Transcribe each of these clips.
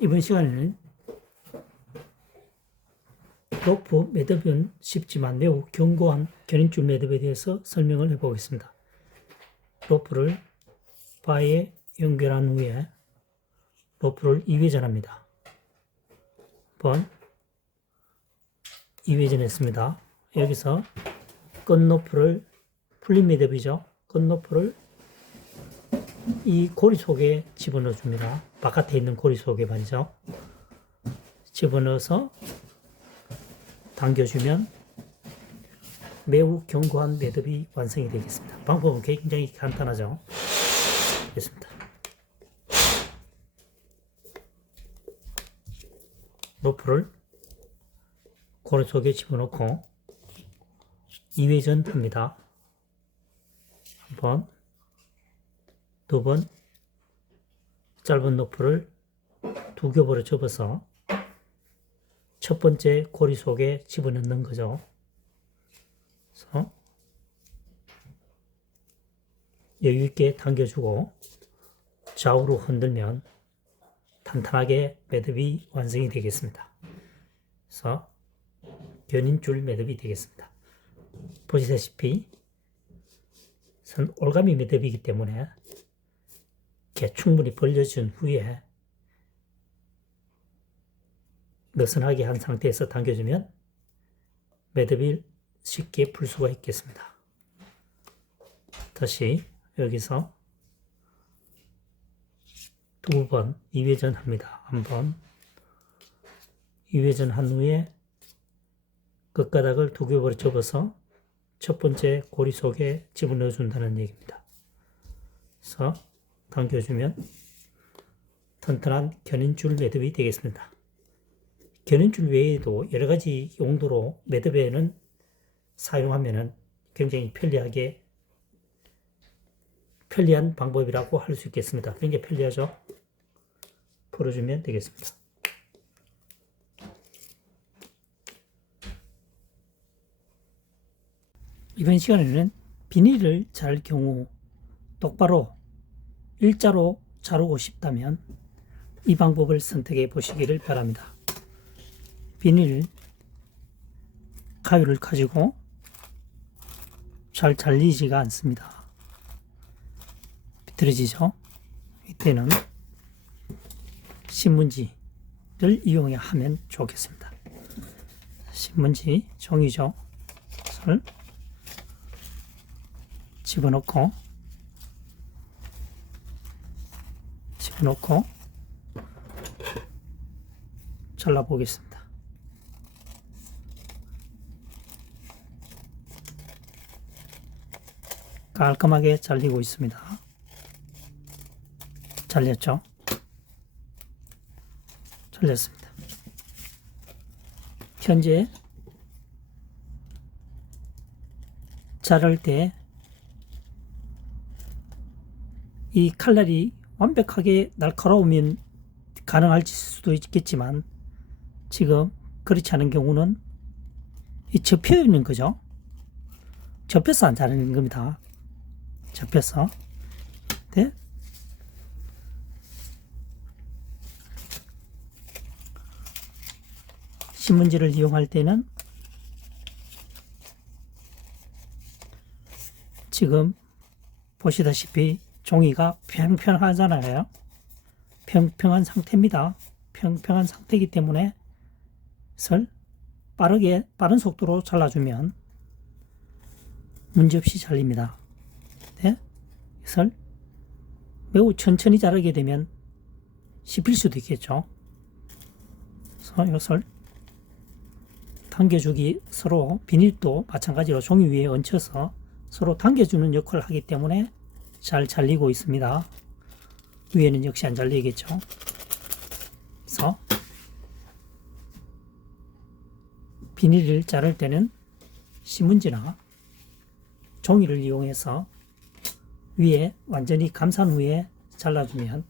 이번 시간에는 로프 매듭은 쉽지만 매우 견고한 견인줄 매듭에 대해서 설명을 해보겠습니다. 로프를 바에 연결한 후에 로프를 2회전합니다. 한번 2회전했습니다. 여기서 끝로프를 풀린 매듭이죠. 끝로프를 이 고리 속에 집어넣어 줍니다. 바깥에 있는 고리 속에 말이죠. 집어넣어서 당겨주면 매우 견고한 매듭이 완성이 되겠습니다. 방법은 굉장히 간단하죠. 됐습니다. 로프를 고리 속에 집어넣고 2회전 합니다. 한 번, 두 번, 짧은 로프를 두 겹으로 접어서 첫 번째 고리 속에 집어넣는 거죠. 그래서 여유 있게 당겨주고 좌우로 흔들면 탄탄하게 매듭이 완성이 되겠습니다. 그래서 견인줄 매듭이 되겠습니다. 보시다시피 선 올가미 매듭이기 때문에 이렇게 충분히 벌려준 후에 느슨하게 한 상태에서 당겨주면 매듭이 쉽게 풀 수가 있겠습니다. 다시 여기서 두 번 2회전 합니다. 한 번 2회전 한 후에 끝가닥을 두 겹으로 접어서 첫 번째 고리 속에 집어넣어 준다는 얘기입니다. 그래서 당겨주면 튼튼한 견인줄 매듭이 되겠습니다. 견인줄 외에도 여러 가지 용도로 매듭에는 사용하면 굉장히 편리한 방법이라고 할 수 있겠습니다. 굉장히 편리하죠? 풀어주면 되겠습니다. 이번 시간에는 비닐을 자를 경우 똑바로 일자로 자르고 싶다면 이 방법을 선택해 보시기를 바랍니다. 비닐 가위를 가지고 잘 잘리지가 않습니다. 비틀어지죠? 이때는 신문지를 이용해 하면 좋겠습니다. 신문지 종이죠. 그것을 집어넣고 잘라보겠습니다. 깔끔하게 잘리고 있습니다. 잘렸죠? 잘렸습니다. 현재 자를 때 이 칼날이 완벽하게 날카로우면 가능할 수도 있겠지만 지금 그렇지 않은 경우는 이 접혀 있는 거죠. 접혀서 안 자르는 겁니다. 접혀서. 네? 신문지를 이용할 때는 지금 보시다시피 종이가 평평하잖아요. 평평한 상태입니다. 평평한 상태이기 때문에 빠른 속도로 잘라주면 문제없이 잘립니다. 네? 이것을 매우 천천히 자르게 되면 씹힐 수도 있겠죠. 그래서 이것을 당겨주기 서로 비닐도 마찬가지로 종이 위에 얹혀서 서로 당겨주는 역할을 하기 때문에 잘 잘리고 있습니다. 위에는 역시 안 잘리겠죠. 그래서 비닐을 자를 때는 신문지나 종이를 이용해서 위에 완전히 감싼 후에 잘라주면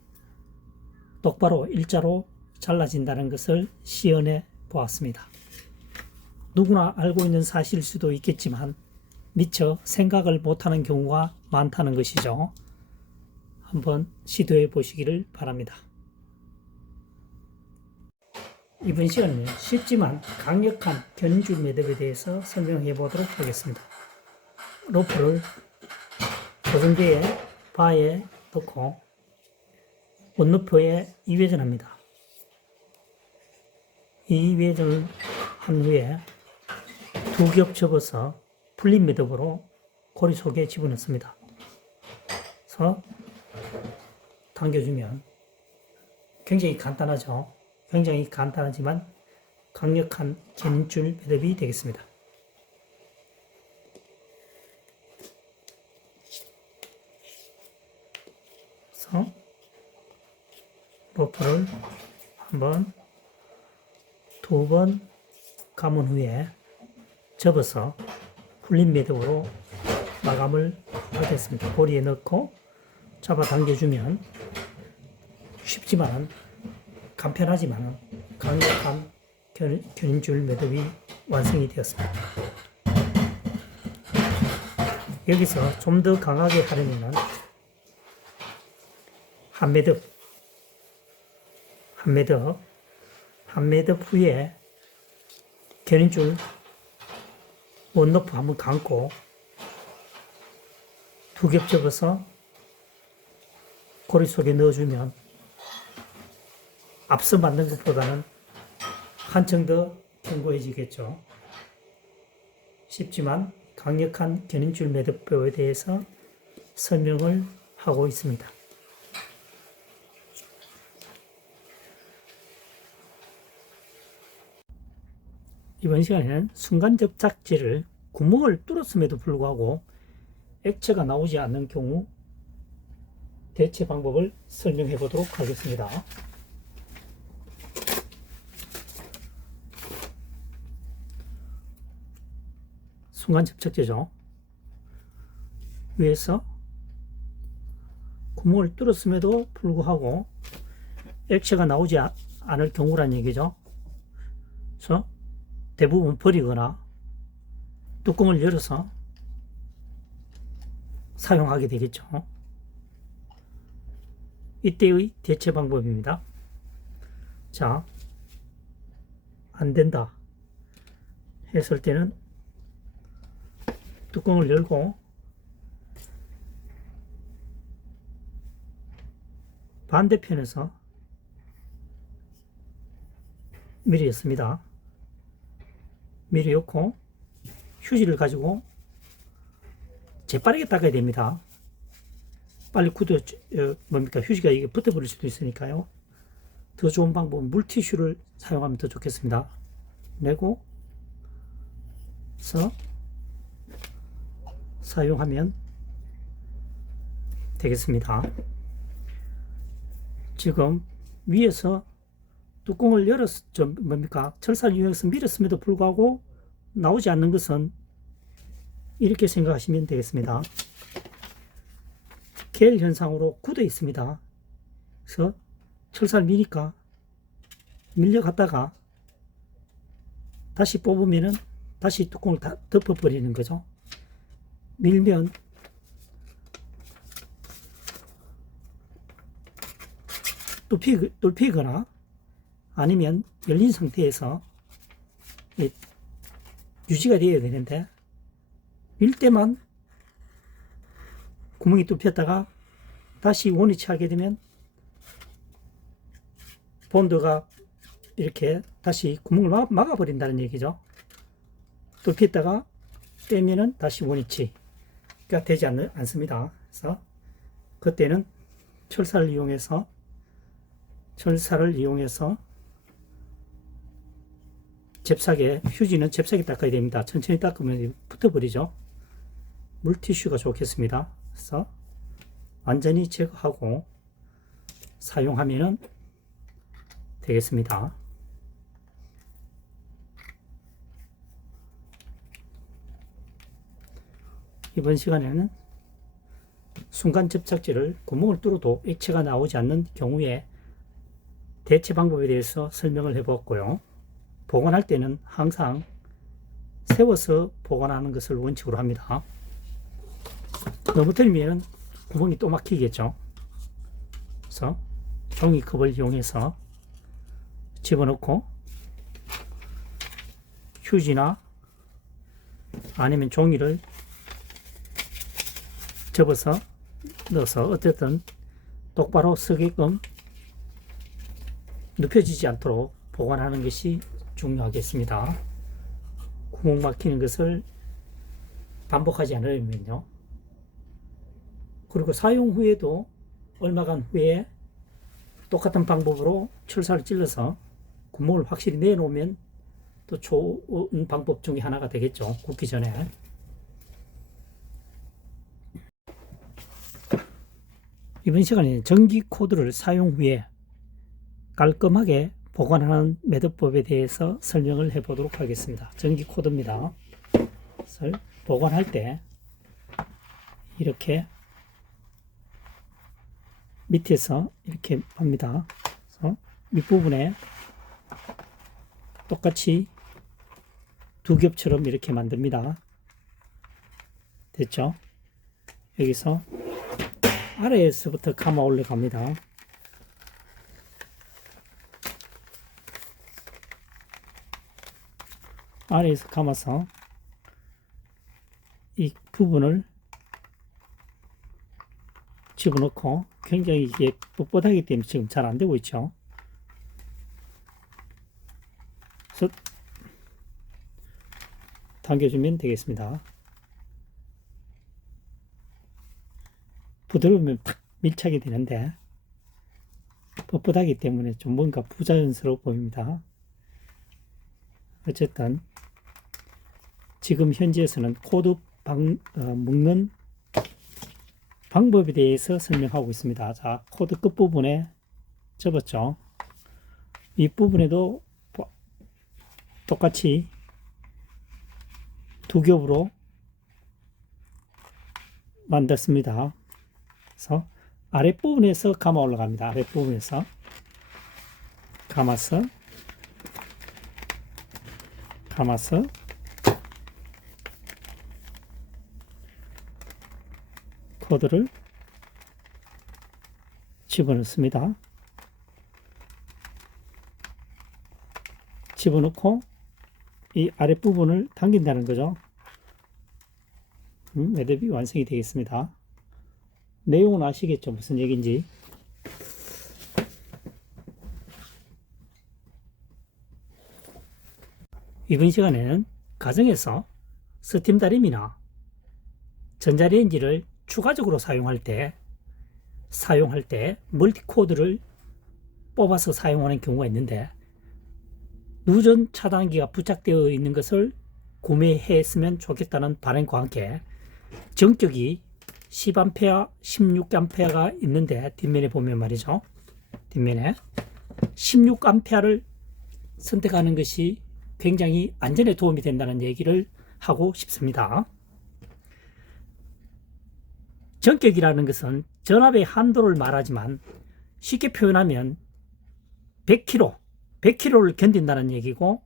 똑바로 일자로 잘라진다는 것을 시연해 보았습니다. 누구나 알고 있는 사실일 수도 있겠지만 미처 생각을 못하는 경우가 많다는 것이죠. 한번 시도해 보시기를 바랍니다. 이번 시간에는 쉽지만 강력한 견인줄 매듭에 대해서 설명해 보도록 하겠습니다. 로프를 고정대에 바에 넣고 원루프에 2회전합니다. 2회전을 한 후에 두 겹 접어서 풀린 매듭으로 고리 속에 집어넣습니다. 그래서 당겨주면 굉장히 간단하죠. 굉장히 간단하지만 강력한 견인줄 매듭이 되겠습니다. 그래서 로프를 한 번, 두 번 감은 후에 접어서 풀린 매듭으로 마감을 하겠습니다. 고리에 넣고 잡아당겨주면 쉽지만 간편하지만 강력한 견인줄 매듭이 완성이 되었습니다. 여기서 좀 더 강하게 하려면 한 매듭 후에 견인줄 원로프 한번 감고 두 겹 접어서 고리 속에 넣어주면 앞서 만든 것보다는 한층 더 견고해지겠죠. 쉽지만 강력한 견인줄 매듭법에 대해서 설명을 하고 있습니다. 이번 시간에는 순간 접착제를 구멍을 뚫었음에도 불구하고 액체가 나오지 않는 경우 대체 방법을 설명해 보도록 하겠습니다. 순간 접착제죠. 위에서 구멍을 뚫었음에도 불구하고 액체가 나오지 않을 경우란 얘기죠. 그래서 대부분 버리거나 뚜껑을 열어서 사용하게 되겠죠. 이때의 대체 방법입니다. 자, 안 된다 했을 때는 뚜껑을 열고 반대편에서 미리 였습니다. 미리 엮고 휴지를 가지고 재빠르게 닦아야 됩니다. 빨리 휴지가 이게 붙어버릴 수도 있으니까요. 더 좋은 방법은 물티슈를 사용하면 더 좋겠습니다. 내고 사용하면 되겠습니다. 지금 위에서 뚜껑을 철사를 이용해서 밀었음에도 불구하고 나오지 않는 것은 이렇게 생각하시면 되겠습니다. 겔 현상으로 굳어 있습니다. 그래서 철사를 미니까 밀려갔다가 다시 뽑으면은 다시 뚜껑을 다 덮어버리는 거죠. 밀면 뚫히거나 아니면 열린 상태에서 유지가 되어야 되는데 밀 때만 구멍이 뚫혔다가 다시 원위치 하게 되면 본드가 이렇게 다시 구멍을 막아버린다는 얘기죠. 뚫혔다가 떼면은 다시 원위치가 되지 않습니다. 그래서 그때는 철사를 이용해서 휴지는 잽싸게 닦아야 됩니다. 천천히 닦으면 붙어버리죠. 물티슈가 좋겠습니다. 그래서 완전히 제거하고 사용하면 되겠습니다. 이번 시간에는 순간 접착제를 구멍을 뚫어도 액체가 나오지 않는 경우에 대체 방법에 대해서 설명을 해보았고요. 보관할 때는 항상 세워서 보관하는 것을 원칙으로 합니다. 너무 들면 구멍이 또 막히겠죠. 그래서 종이컵을 이용해서 집어넣고 휴지나 아니면 종이를 접어서 넣어서 어쨌든 똑바로 서게끔 눕혀지지 않도록 보관하는 것이 중요하겠습니다. 구멍 막히는 것을 반복하지 않으려면요. 그리고 사용 후에도 얼마간 후에 똑같은 방법으로 철사를 찔러서 구멍을 확실히 내놓으면 또 좋은 방법 중에 하나가 되겠죠. 굽기 전에. 이번 시간에는 전기 코드를 사용 후에 깔끔하게 보관하는 매듭법에 대해서 설명을 해 보도록 하겠습니다. 전기 코드입니다. 보관할 때 이렇게 밑에서 이렇게 합니다. 그래서 밑부분에 똑같이 두 겹처럼 이렇게 만듭니다. 됐죠? 여기서 아래에서부터 감아 올라갑니다. 아래에서 감아서 이 부분을 집어넣고, 굉장히 이게 뻣뻣하기 때문에 지금 잘 안 되고 있죠. 그래서 당겨주면 되겠습니다. 부드러우면 탁 밀착이 되는데 뻣뻣하기 때문에 좀 뭔가 부자연스러워 보입니다. 어쨌든 지금 현지에서는 코드 묶는 방법에 대해서 설명하고 있습니다. 자, 코드 끝부분에 접었죠. 윗부분에도 똑같이 두 겹으로 만들었습니다. 그래서 아랫부분에서 감아 올라갑니다. 아랫부분에서 감아서 코드를 집어넣습니다. 집어넣고 이 아랫부분을 당긴다는 거죠. 매듭이 완성이 되겠습니다. 내용은 아시겠죠? 무슨 얘기인지. 이번 시간에는 가정에서 스팀 다림이나 전자레인지를 추가적으로 사용할 때 멀티코드를 뽑아서 사용하는 경우가 있는데, 누전 차단기가 부착되어 있는 것을 구매했으면 좋겠다는 바람과 함께 전격이 10A, 16A가 있는데, 뒷면에 보면 말이죠. 뒷면에 16A를 선택하는 것이 굉장히 안전에 도움이 된다는 얘기를 하고 싶습니다. 전격이라는 것은 전압의 한도를 말하지만, 쉽게 표현하면 100kg를 견딘다는 얘기고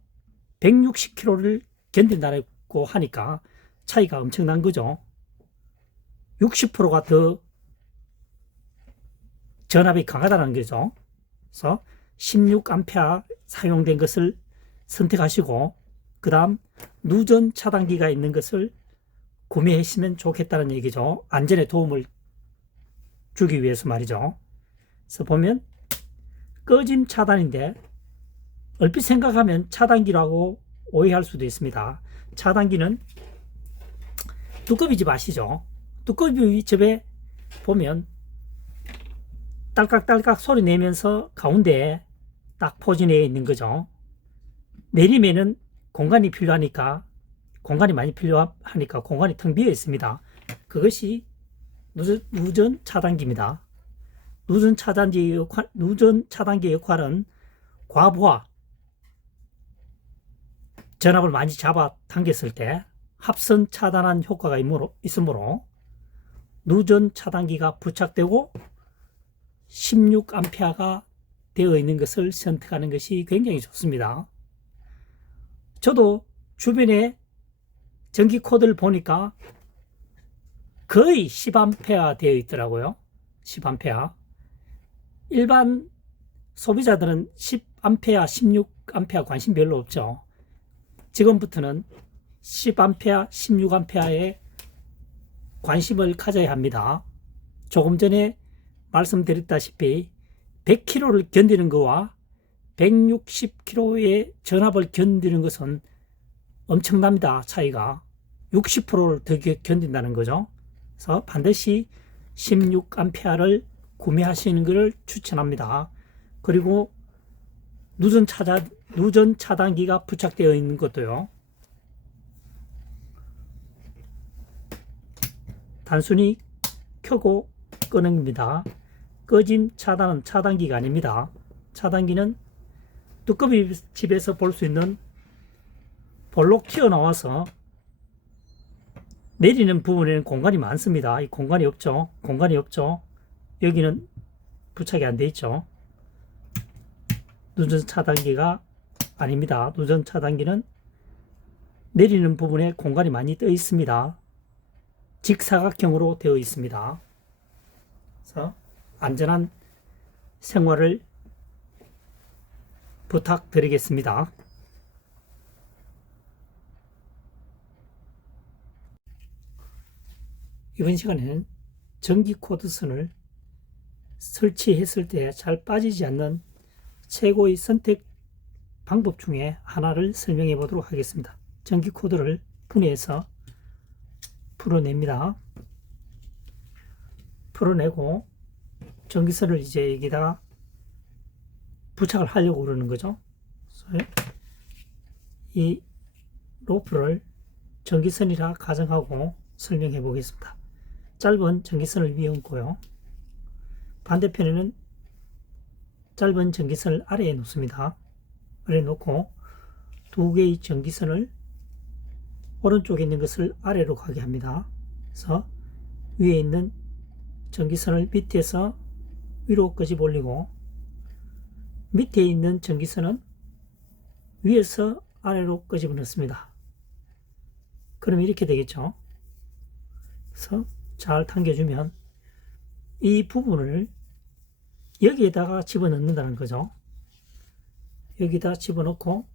160kg를 견딘다고 하니까 차이가 엄청난 거죠. 60%가 더 전압이 강하다는 거죠. 그래서 16A 사용된 것을 선택하시고, 그 다음 누전 차단기가 있는 것을 구매하시면 좋겠다는 얘기죠. 안전에 도움을 주기 위해서 말이죠. 그래서 보면 꺼짐 차단인데, 얼핏 생각하면 차단기라고 오해할 수도 있습니다. 차단기는 두꺼비집 아시죠? 두꺼비집에 보면 딸깍딸깍 소리 내면서 가운데에 딱 포진해 있는 거죠. 내리면은 공간이 많이 필요하니까 공간이 텅 비어 있습니다. 그것이 누전 차단기입니다. 누전 차단기의 역할은 과부하, 전압을 많이 잡아 당겼을 때 합선 차단한 효과가 있으므로 누전 차단기가 부착되고 16A가 되어 있는 것을 선택하는 것이 굉장히 좋습니다. 저도 주변에 전기 코드를 보니까 거의 10A 되어 있더라고요. 10A. 일반 소비자들은 10A, 16A 관심 별로 없죠. 지금부터는 10A, 16A에 관심을 가져야 합니다. 조금 전에 말씀드렸다시피 100km를 견디는 것과 160km의 전압을 견디는 것은 엄청납니다. 차이가 60%를 더 견딘다는 거죠. 그래서 반드시 16A를 구매하시는 것을 추천합니다. 그리고 누전 차단기가 부착되어 있는 것도요. 단순히 켜고 끄는 겁니다. 꺼짐 차단은 차단기가 아닙니다. 차단기는 두꺼비 집에서 볼 수 있는 볼록 튀어나와서 내리는 부분에는 공간이 많습니다. 이 공간이 없죠. 공간이 없죠. 여기는 부착이 안 돼 있죠. 누전 차단기가 아닙니다. 누전 차단기는 내리는 부분에 공간이 많이 떠 있습니다. 직사각형으로 되어 있습니다. 그래서 안전한 생활을 부탁드리겠습니다. 이번 시간에는 전기 코드선을 설치했을 때 잘 빠지지 않는 최고의 선택 방법 중에 하나를 설명해 보도록 하겠습니다. 전기 코드를 분해해서 풀어냅니다. 풀어내고 전기선을 이제 여기다가 부착을 하려고 그러는 거죠. 이 로프를 전기선이라 가정하고 설명해 보겠습니다. 짧은 전기선을 위에 얹고요. 반대편에는 짧은 전기선을 아래에 놓습니다. 아래에 놓고 두 개의 전기선을 오른쪽에 있는 것을 아래로 가게 합니다. 그래서 위에 있는 전기선을 밑에서 위로 끄집어 올리고 밑에 있는 전기선은 위에서 아래로 끄집어 넣습니다. 그럼 이렇게 되겠죠. 그래서 잘 당겨주면 이 부분을 여기에다가 집어넣는다는 거죠. 여기다 집어넣고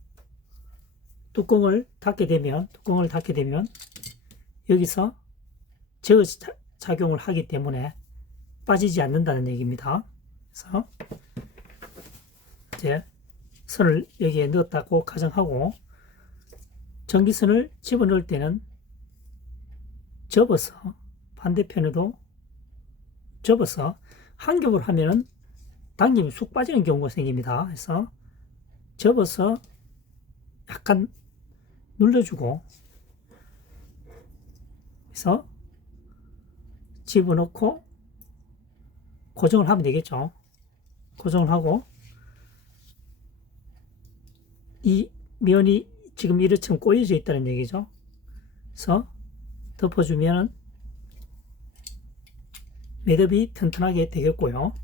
뚜껑을 닫게 되면 여기서 제어 작용을 하기 때문에 빠지지 않는다는 얘기입니다. 그래서 이제 선을 여기에 넣었다고 가정하고 전기선을 집어넣을 때는 접어서 반대편에도 접어서 한 겹을 하면은 당기면 쑥 빠지는 경우가 생깁니다. 그래서 접어서 약간 눌러주고 그래서 집어넣고 고정을 하면 되겠죠. 고정을 하고 이 면이 지금 이렇처럼 꼬여져 있다는 얘기죠. 그래서 덮어주면 매듭이 튼튼하게 되겠고요.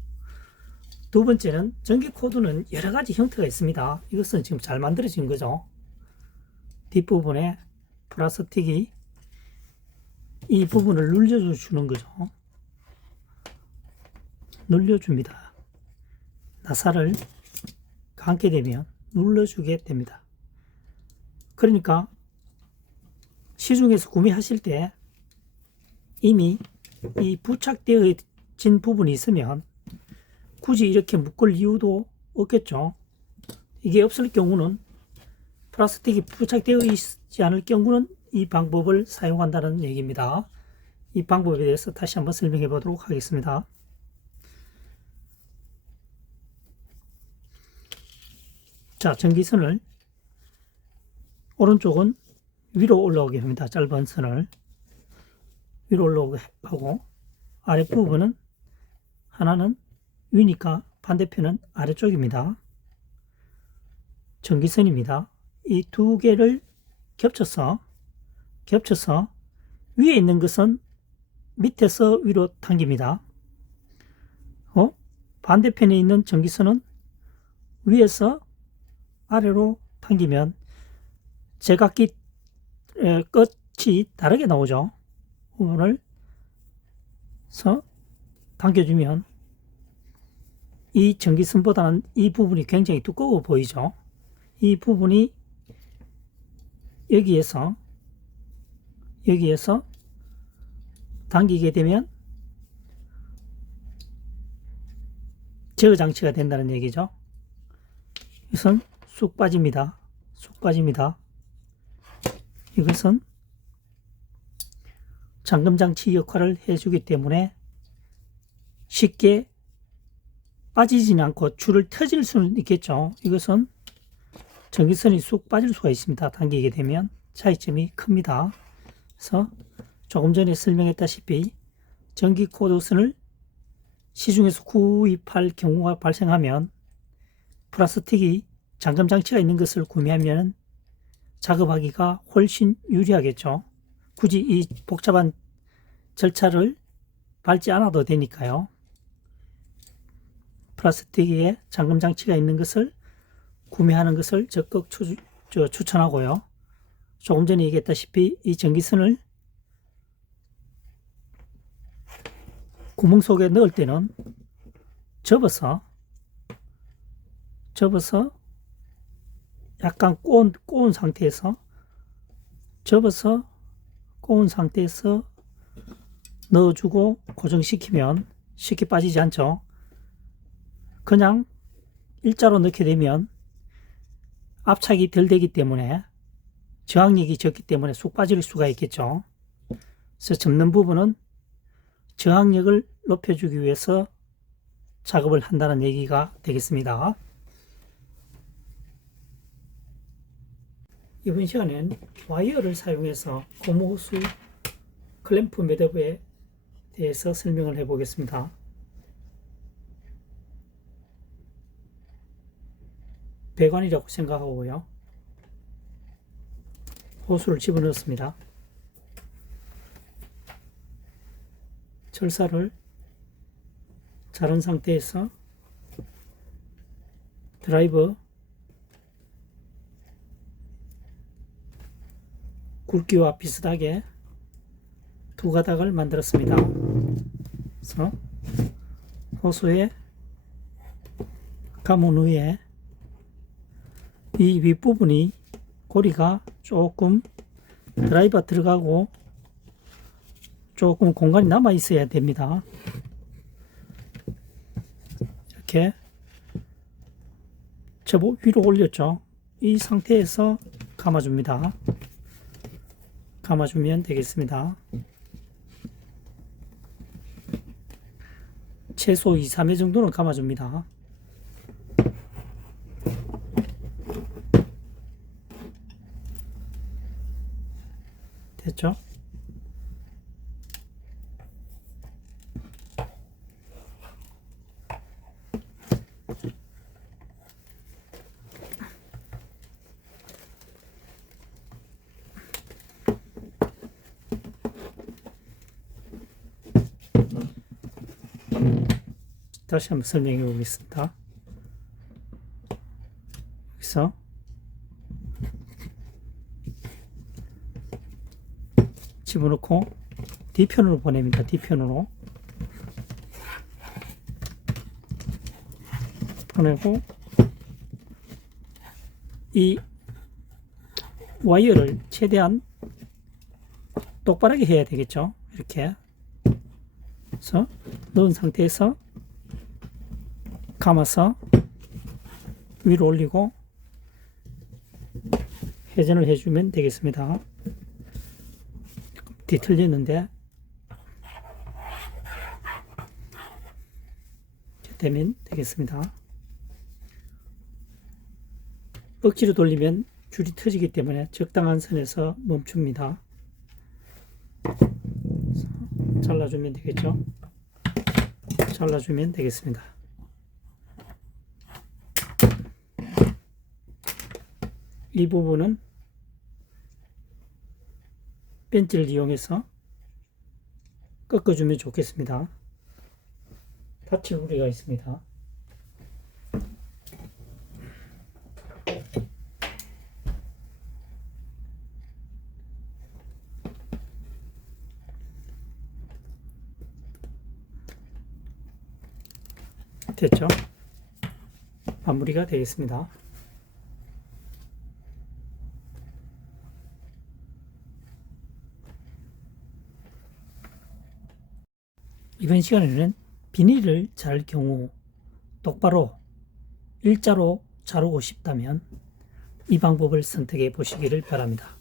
두 번째는 전기 코드는 여러 가지 형태가 있습니다. 이것은 지금 잘 만들어진 거죠. 뒷부분에 플라스틱이 이 부분을 눌려주는 거죠. 눌려줍니다. 나사를 감게 되면 눌러주게 됩니다. 그러니까 시중에서 구매하실 때 이미 이 부착되어진 부분이 있으면 굳이 이렇게 묶을 이유도 없겠죠. 이게 없을 경우는 플라스틱이 부착되어 있지 않을 경우는 이 방법을 사용한다는 얘기입니다. 이 방법에 대해서 다시 한번 설명해 보도록 하겠습니다. 자, 전기선을 오른쪽은 위로 올라오게 합니다. 짧은 선을 위로 올라오게 하고 아랫부분은 하나는 위니까 반대편은 아래쪽입니다. 전기선입니다. 이 두 개를 겹쳐서 위에 있는 것은 밑에서 위로 당깁니다. 반대편에 있는 전기선은 위에서 아래로 당기면 제각기 끝이 다르게 나오죠. 부분을 당겨주면 이 전기선보다는 이 부분이 굉장히 두꺼워 보이죠. 이 부분이 여기에서 당기게 되면 제어 장치가 된다는 얘기죠. 이것은 쑥 빠집니다. 이것은 잠금 장치 역할을 해주기 때문에 쉽게 빠지지는 않고 줄을 터질 수는 있겠죠. 이것은 전기선이 쑥 빠질 수가 있습니다. 당기게 되면 차이점이 큽니다. 그래서 조금 전에 설명했다시피 전기 코드선을 시중에서 구입할 경우가 발생하면 플라스틱이 잠금 장치가 있는 것을 구매하면 작업하기가 훨씬 유리하겠죠. 굳이 이 복잡한 절차를 밟지 않아도 되니까요. 플라스틱에 잠금 장치가 있는 것을 구매하는 것을 적극 추천하고요. 조금 전에 얘기했다시피 이 전기선을 구멍 속에 넣을 때는 접어서 약간 꼬운 상태에서 넣어주고 고정시키면 쉽게 빠지지 않죠. 그냥 일자로 넣게 되면 압착이 덜 되기 때문에 저항력이 적기 때문에 쑥 빠질 수가 있겠죠. 그래서 접는 부분은 저항력을 높여주기 위해서 작업을 한다는 얘기가 되겠습니다. 이번 시간엔 와이어를 사용해서 고무호수 클램프 매듭에 대해서 설명을 해 보겠습니다. 배관이라고 생각하고요. 호수를 집어넣습니다. 철사를 자른 상태에서 드라이버 굵기와 비슷하게 두 가닥을 만들었습니다. 그래서 호수에 감은 후에 이 윗부분이 고리가 조금 드라이버 들어가고 조금 공간이 남아 있어야 됩니다. 이렇게 제법 위로 올렸죠. 이 상태에서 감아줍니다. 감아주면 되겠습니다. 최소 2, 3회 정도는 감아줍니다. 됐죠? 다시 한번 설명해 보겠습니다. 여기서 집어넣고 뒤편으로 보냅니다. 뒤편으로 보내고 이 와이어를 최대한 똑바르게 해야 되겠죠. 이렇게 그래서 넣은 상태에서 감아서 위로 올리고 회전을 해주면 되겠습니다. 뒤틀렸는데 이렇게 되면 되겠습니다. 억지로 돌리면 줄이 터지기 때문에 적당한 선에서 멈춥니다. 잘라주면 되겠죠. 잘라주면 되겠습니다. 이 부분은 벤치를 이용해서 꺾어주면 좋겠습니다. 다칠 우려가 있습니다. 됐죠? 마무리가 되겠습니다. 이번 시간에는 비닐을 자를 경우 똑바로 일자로 자르고 싶다면 이 방법을 선택해 보시기를 바랍니다.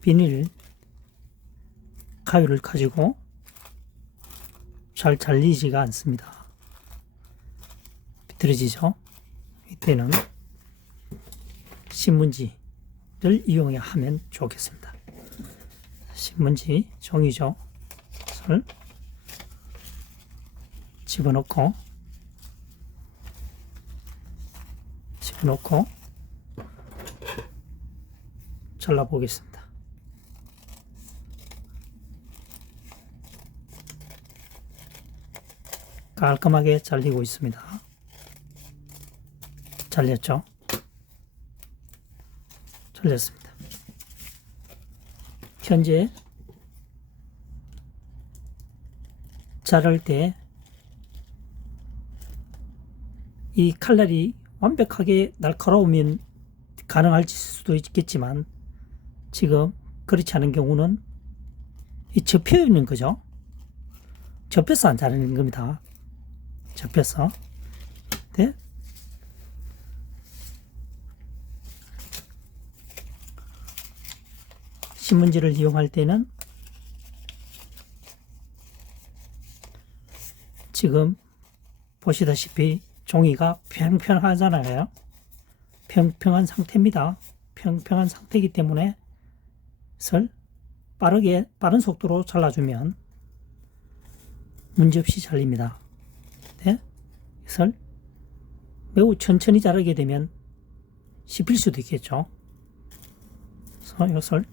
비닐 가위를 가지고 잘 잘리지가 않습니다. 비틀어지죠? 이때는 신문지를 이용해 하면 좋겠습니다. 신문지, 종이죠. 를 집어넣고 잘라보겠습니다. 깔끔하게 잘리고 있습니다. 잘렸죠? 잘렸습니다. 현재 자를 때 이 칼날이 완벽하게 날카로우면 가능할 수도 있겠지만 지금 그렇지 않은 경우는 이 접혀 있는 거죠. 접혀서 안 자르는 겁니다. 접혀서. 네? 신문지를 이용할 때는 지금 보시다시피 종이가 평평하잖아요. 평평한 상태입니다. 평평한 상태이기 때문에 빠른 속도로 잘라주면 문제없이 잘립니다. 네? 매우 천천히 자르게 되면 씹힐 수도 있겠죠. 그래서 이것을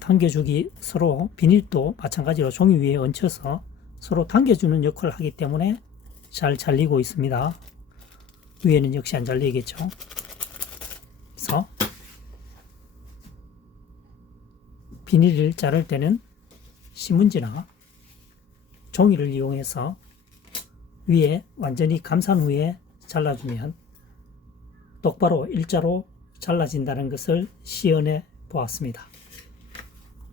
당겨주기, 서로 비닐도 마찬가지로 종이 위에 얹혀서 서로 당겨주는 역할을 하기 때문에 잘 잘리고 있습니다. 위에는 역시 안 잘리겠죠. 그래서 비닐을 자를 때는 신문지나 종이를 이용해서 위에 완전히 감싼 후에 잘라주면 똑바로 일자로 잘라진다는 것을 시연해 보았습니다.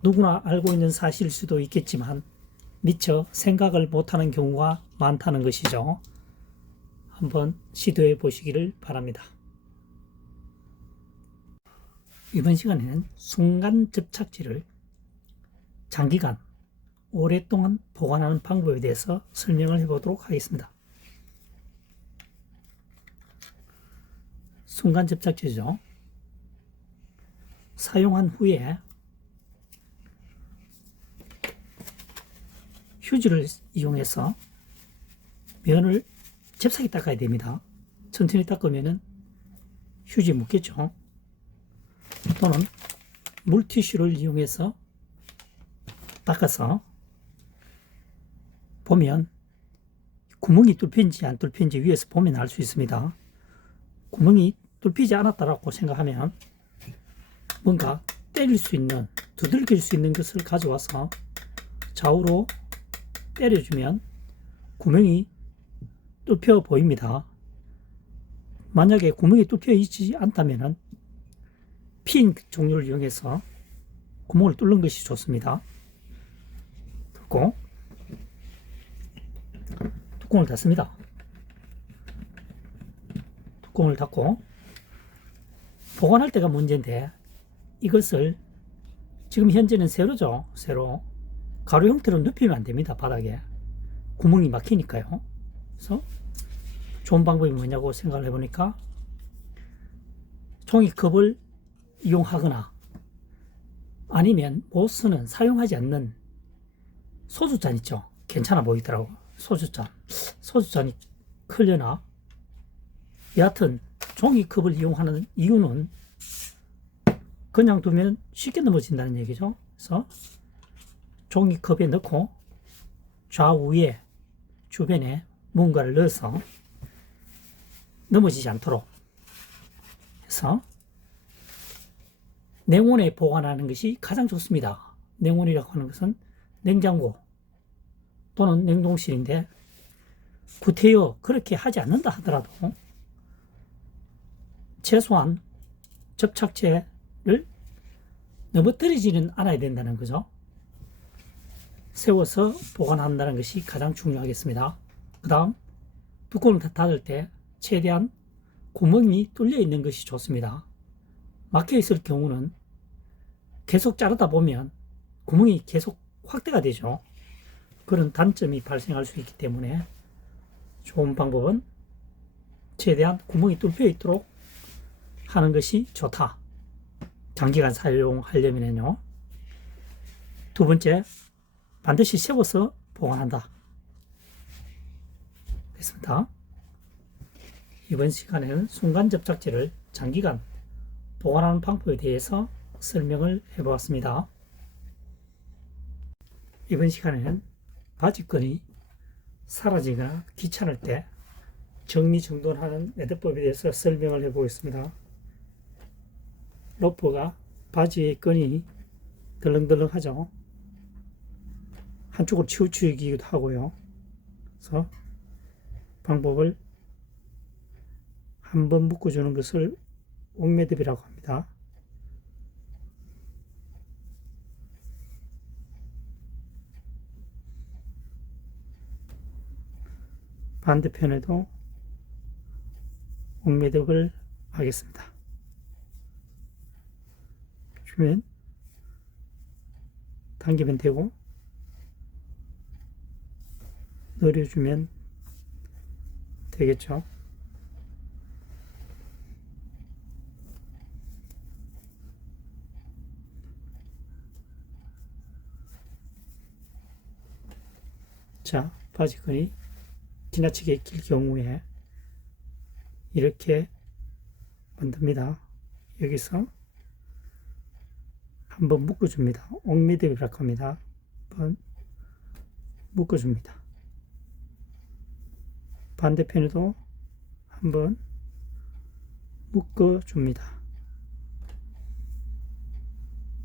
누구나 알고 있는 사실일 수도 있겠지만 미처 생각을 못하는 경우가 많다는 것이죠. 한번 시도해 보시기를 바랍니다. 이번 시간에는 순간 접착제를 장기간 오랫동안 보관하는 방법에 대해서 설명을 해보도록 하겠습니다. 순간 접착제죠. 사용한 후에 휴지를 이용해서 면을 잽싸게 닦아야 됩니다. 천천히 닦으면 휴지 묻겠죠. 또는 물티슈를 이용해서 닦아서 보면 구멍이 뚫힌지 안 뚫힌지 위에서 보면 알 수 있습니다. 구멍이 뚫히지 않았다고 생각하면 뭔가 때릴 수 있는, 두들길 수 있는 것을 가져와서 좌우로 때려주면 구멍이 뚫혀 보입니다. 만약에 구멍이 뚫혀 있지 않다면 핀 종류를 이용해서 구멍을 뚫는 것이 좋습니다. 그리고 뚜껑을 닫습니다. 뚜껑을 닫고 보관할 때가 문제인데 이것을 지금 현재는 세로죠. 세로. 가로 형태로 눕히면 안 됩니다. 바닥에. 구멍이 막히니까요. 그래서 좋은 방법이 뭐냐고 생각을 해보니까 종이컵을 이용하거나 아니면 못 쓰는, 사용하지 않는 소주잔 있죠. 괜찮아 보이더라고. 소주잔이 클려나 여하튼 종이컵을 이용하는 이유는 그냥 두면 쉽게 넘어진다는 얘기죠. 그래서 종이컵에 넣고 좌우에 주변에 뭔가를 넣어서 넘어지지 않도록 해서 냉온에 보관하는 것이 가장 좋습니다. 냉온이라고 하는 것은 냉장고 또는 냉동실인데 구태여 그렇게 하지 않는다 하더라도 최소한 접착제를 넘어뜨리지는 않아야 된다는 거죠. 세워서 보관한다는 것이 가장 중요하겠습니다. 그 다음 뚜껑을 닫을 때 최대한 구멍이 뚫려 있는 것이 좋습니다. 막혀 있을 경우는 계속 자르다 보면 구멍이 계속 확대가 되죠. 그런 단점이 발생할 수 있기 때문에 좋은 방법은 최대한 구멍이 뚫려 있도록 하는 것이 좋다. 장기간 사용하려면요. 두 번째, 반드시 세워서 보관한다. 됐습니다. 이번 시간에는 순간 접착제를 장기간 보관하는 방법에 대해서 설명을 해보았습니다. 이번 시간에는 바지끈이 사라지거나 귀찮을 때 정리정돈하는 매듭법에 대해서 설명을 해보겠습니다. 로프가 바지의 끈이 덜렁덜렁하죠. 한쪽으로 치우치기도 하고요. 그래서 방법을 한번 묶어주는 것을 옥매듭이라고 합니다. 반대편에도 옥매듭을 하겠습니다. 주면 당기면 되고 늘려주면 되겠죠. 자, 바지끈이 지나치게 길 경우에 이렇게 만듭니다. 여기서 한번 묶어줍니다. 옥매듭이라고 합니다. 한번 묶어줍니다. 반대편에도 한번 묶어줍니다.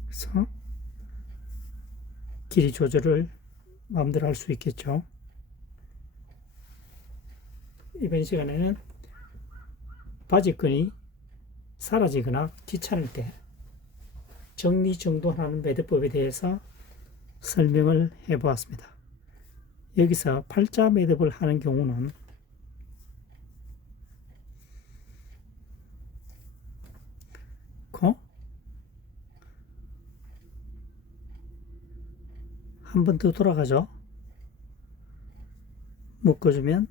그래서 길이 조절을 마음대로 할 수 있겠죠. 이번 시간에는 바지끈이 사라지거나 귀찮을 때 정리정돈하는 매듭법에 대해서 설명을 해보았습니다. 여기서 팔자 매듭을 하는 경우는 한 번 더 돌아가죠. 묶어주면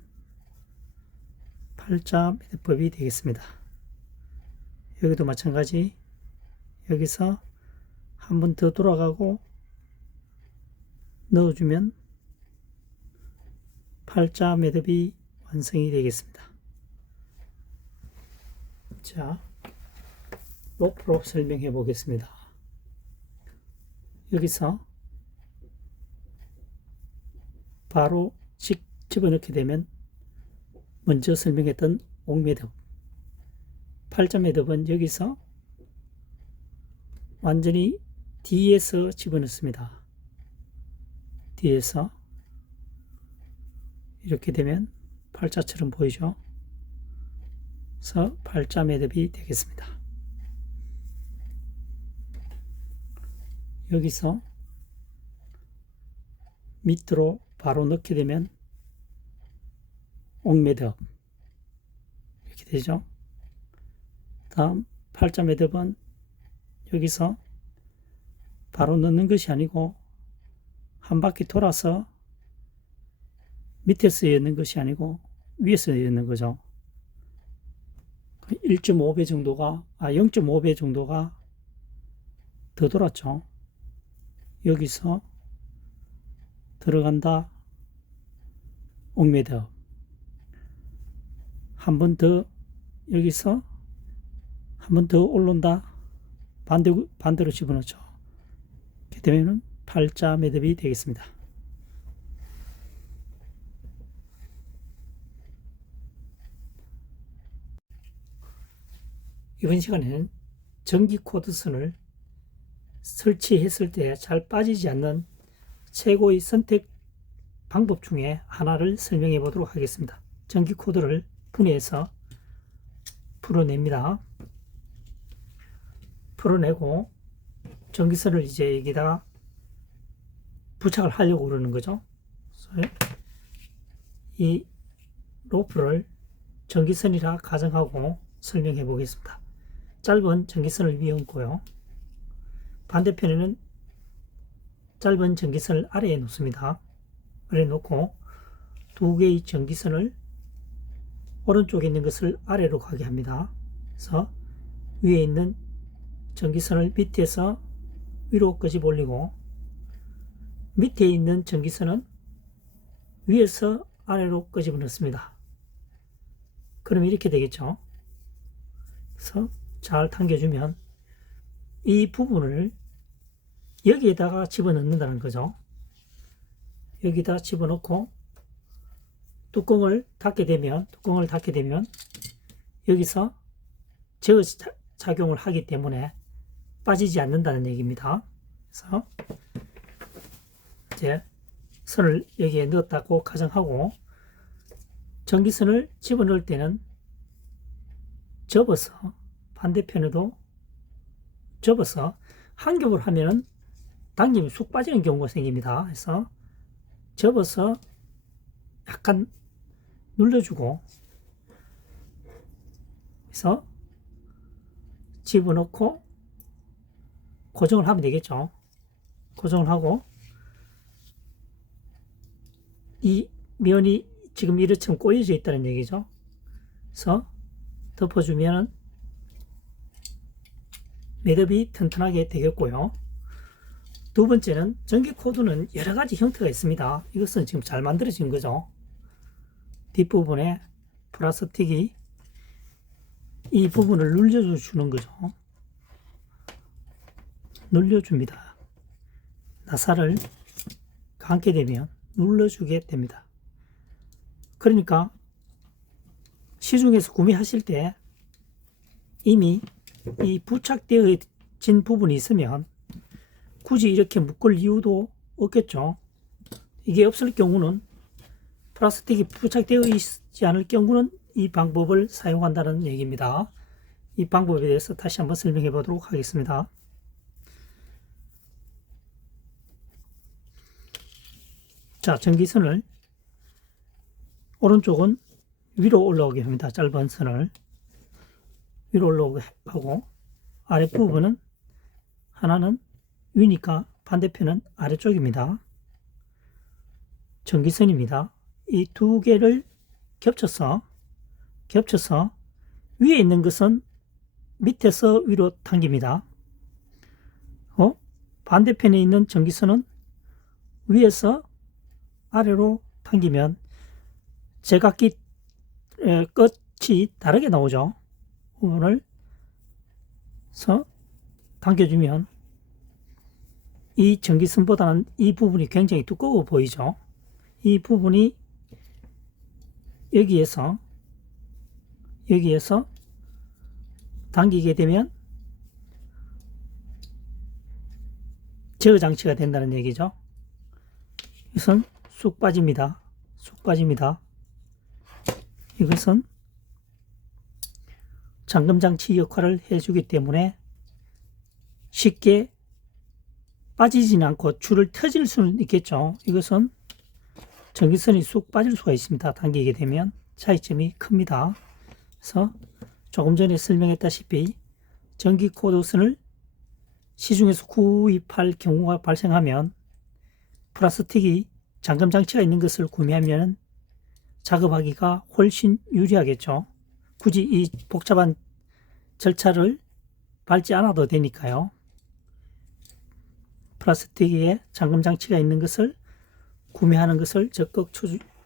팔자 매듭법이 되겠습니다. 여기도 마찬가지. 여기서 한 번 더 돌아가고 넣어주면 팔자 매듭이 완성이 되겠습니다. 자, 로프로 설명해 보겠습니다. 여기서 바로 집어넣게 되면 먼저 설명했던 옥매듭, 팔자 매듭은 여기서 완전히 뒤에서 집어넣습니다. 뒤에서 이렇게 되면 팔자처럼 보이죠? 그래서 팔자 매듭이 되겠습니다. 여기서 밑으로 바로 넣게 되면 옥매듭 이렇게 되죠. 다음 팔자 매듭은 여기서 바로 넣는 것이 아니고 한 바퀴 돌아서 밑에서 엮는 것이 아니고 위에서 엮는 거죠. 1.5배 정도가 0.5배 정도가 더 돌았죠. 여기서 들어간다 옥매듭, 한 번 더 여기서 한 번 더 올라온다 반대로 집어넣죠. 이렇게 되면 팔자 매듭이 되겠습니다. 이번 시간에는 전기 코드선을 설치했을 때 잘 빠지지 않는 최고의 선택 방법 중에 하나를 설명해 보도록 하겠습니다. 전기 코드를 분해해서 풀어냅니다. 풀어내고 전기선을 이제 여기다가 부착을 하려고 그러는 거죠. 그래서 이 로프를 전기선이라 가정하고 설명해 보겠습니다. 짧은 전기선을 위에 얹고요. 반대편에는 짧은 전기선을 아래에 놓습니다. 아래에 놓고 두 개의 전기선을 오른쪽에 있는 것을 아래로 가게 합니다. 그래서 위에 있는 전기선을 밑에서 위로 끄집어 올리고 밑에 있는 전기선은 위에서 아래로 끄집어 넣습니다. 그럼 이렇게 되겠죠. 그래서 잘 당겨주면 이 부분을 여기에다가 집어넣는다는 거죠. 여기다 집어넣고 뚜껑을 닫게 되면 여기서 제어 작용을 하기 때문에 빠지지 않는다는 얘기입니다. 그래서 이제 선을 여기에 넣었다고 가정하고 전기선을 집어넣을 때는 접어서 반대편에도 접어서 한 겹을 하면은 당기면 쑥 빠지는 경우가 생깁니다. 그래서 접어서 약간 눌러주고 그래서 집어넣고 고정을 하면 되겠죠. 고정을 하고 이 면이 지금 이렇처럼 꼬여져 있다는 얘기죠. 그래서 덮어주면 매듭이 튼튼하게 되겠고요. 두 번째는 전기 코드는 여러 가지 형태가 있습니다. 이것은 지금 잘 만들어진 거죠. 뒷부분에 플라스틱이 이 부분을 눌려주는 거죠. 눌려줍니다. 나사를 감게 되면 눌러주게 됩니다. 그러니까 시중에서 구매하실 때 이미 이 부착되어진 부분이 있으면 굳이 이렇게 묶을 이유도 없겠죠. 이게 없을 경우는 플라스틱이 부착되어 있지 않을 경우는 이 방법을 사용한다는 얘기입니다. 이 방법에 대해서 다시 한번 설명해 보도록 하겠습니다. 자, 전기선을 오른쪽은 위로 올라오게 합니다. 짧은 선을 위로 올라오게 하고 아랫부분은 하나는 위니까 반대편은 아래쪽입니다. 전기선입니다. 이 두 개를 겹쳐서 위에 있는 것은 밑에서 위로 당깁니다. 반대편에 있는 전기선은 위에서 아래로 당기면 제각기 끝이 다르게 나오죠. 부분을 당겨주면 이 전기선보다는 이 부분이 굉장히 두꺼워 보이죠. 이 부분이 여기에서 당기게 되면 제어 장치가 된다는 얘기죠. 이것은 쑥 빠집니다. 이것은 잠금 장치 역할을 해주기 때문에 쉽게 빠지지는 않고 줄을 터질 수는 있겠죠. 이것은 전기선이 쑥 빠질 수가 있습니다. 당기게 되면 차이점이 큽니다. 그래서 조금 전에 설명했다시피 전기 코드선을 시중에서 구입할 경우가 발생하면 플라스틱이 잠금 장치가 있는 것을 구매하면 작업하기가 훨씬 유리하겠죠. 굳이 이 복잡한 절차를 밟지 않아도 되니까요. 플라스틱에 잠금 장치가 있는 것을 구매하는 것을 적극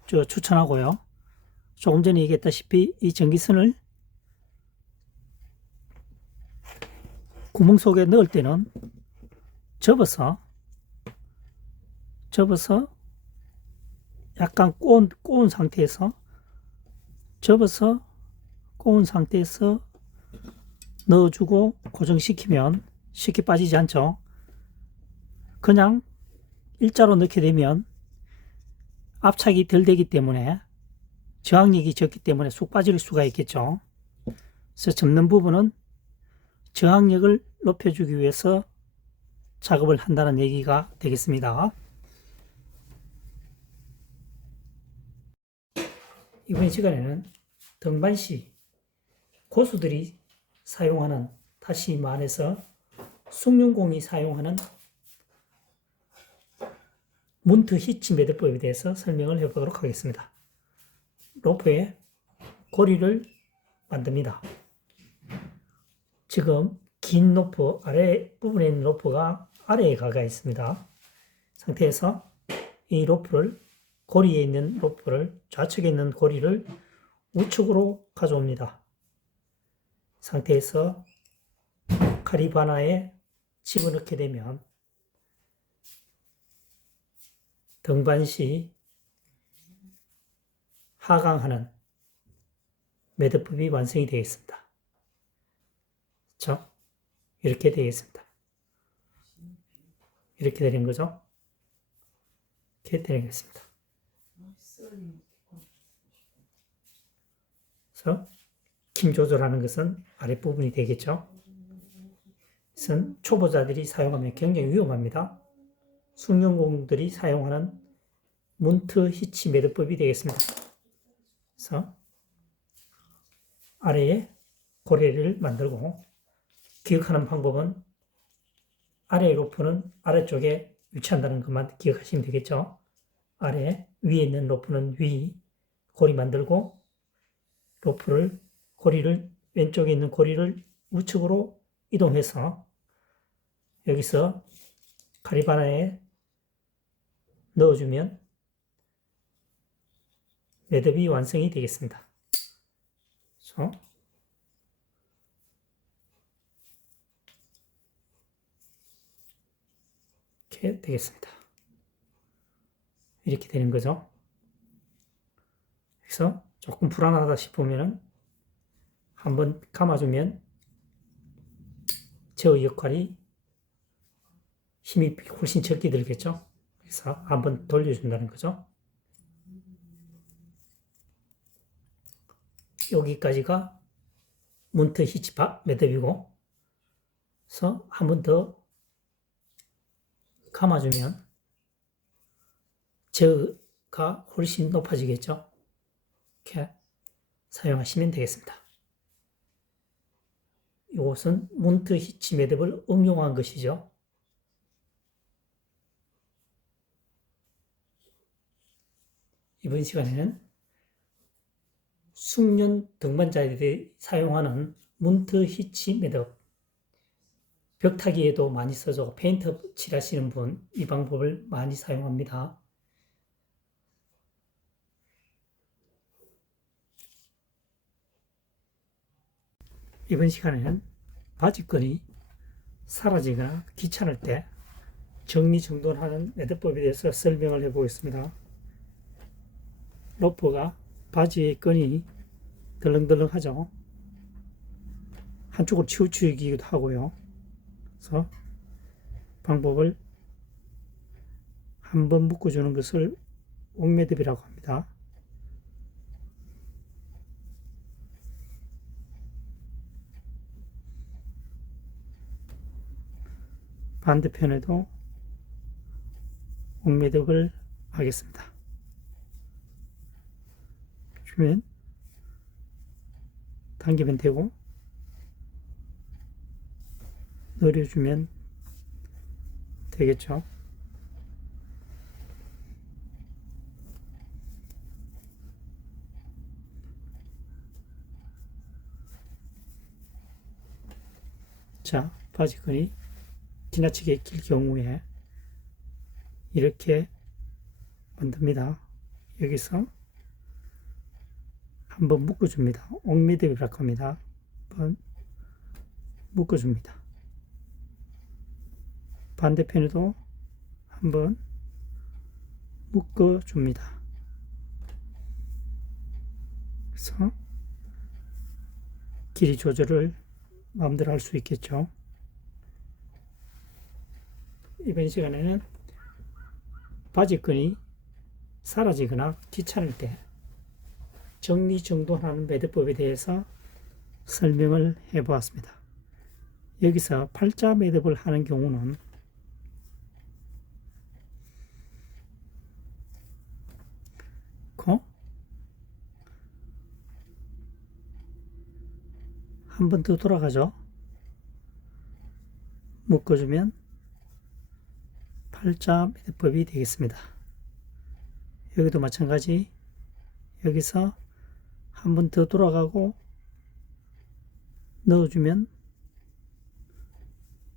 추천하고요. 조금 전에 얘기했다시피 이 전기선을 구멍 속에 넣을 때는 접어서 약간 꼬운 상태에서 넣어주고 고정시키면 쉽게 빠지지 않죠. 그냥 일자로 넣게 되면 압착이 덜 되기 때문에 저항력이 적기 때문에 쑥 빠질 수가 있겠죠. 그래서 접는 부분은 저항력을 높여주기 위해서 작업을 한다는 얘기가 되겠습니다. 이번 시간에는 등반시 고수들이 사용하는, 다시 말해서 숭늉공이 사용하는 문트 히치 매듭법에 대해서 설명을 해보도록 하겠습니다. 로프에 고리를 만듭니다. 지금 긴 로프, 아래 부분에 있는 로프가 아래에 가가 있습니다. 상태에서 이 로프를, 고리에 있는 로프를, 좌측에 있는 고리를 우측으로 가져옵니다. 상태에서 카리바나에 집어넣게 되면 등반시 하강하는 매듭법이 완성이 되겠습니다. 그렇죠? 이렇게 되겠습니다. 이렇게 되는 거죠. 이렇게 되겠습니다. 그래서 힘 조절하는 것은 아랫부분이 되겠죠. 이것은 초보자들이 사용하면 굉장히 위험합니다. 숭늉공들이 사용하는 문트 히치 매듭법이 되겠습니다. 그래서 아래에 고리를 만들고, 기억하는 방법은 아래 로프는 아래쪽에 위치한다는 것만 기억하시면 되겠죠. 아래, 위에 있는 로프는 위, 고리 만들고, 고리를, 왼쪽에 있는 고리를 우측으로 이동해서 여기서 카리바나에 넣어주면 매듭이 완성이 되겠습니다. 그래서 이렇게 되겠습니다. 이렇게 되는 거죠. 그래서 조금 불안하다 싶으면 한번 감아주면 제어 역할이 힘이 훨씬 적게 들겠죠. 그래서 한번 돌려준다는 거죠. 여기까지가 문트 히치 매듭이고, 그래서 한 번 더 감아주면 제어가 훨씬 높아지겠죠. 이렇게 사용하시면 되겠습니다. 이것은 문트 히치 매듭을 응용한 것이죠. 이번 시간에는 숙련 등반자들이 사용하는 문트 히치 매듭, 벽타기에도 많이 써서 페인트 칠하시는 분, 이 방법을 많이 사용합니다. 이번 시간에는 바지끈이 사라지거나 귀찮을 때 정리정돈하는 매듭법에 대해서 설명을 해보겠습니다. 로프가 바지의 끈이 덜렁덜렁하죠. 한쪽으로 치우치기도 하고요. 그래서 방법을 한번 묶어주는 것을 옥매듭이라고 합니다. 반대편에도 옥매듭을 하겠습니다. 주면 당기면 되고, 내려주면 되겠죠. 자, 바지끈이 지나치게 길 경우에 이렇게 만듭니다. 여기서 한번 묶어줍니다. 옥매듭이라고 합니다. 한번 묶어줍니다. 반대편에도 한번 묶어줍니다. 그래서 길이 조절을 마음대로 할 수 있겠죠. 이번 시간에는 바지끈이 사라지거나 귀찮을 때 정리정돈하는 매듭법에 대해서 설명을 해보았습니다. 여기서 팔자 매듭을 하는 경우는 한 번 더 돌아가죠. 묶어주면 팔자 매듭법이 되겠습니다. 여기도 마찬가지. 여기서 한 번 더 돌아가고 넣어주면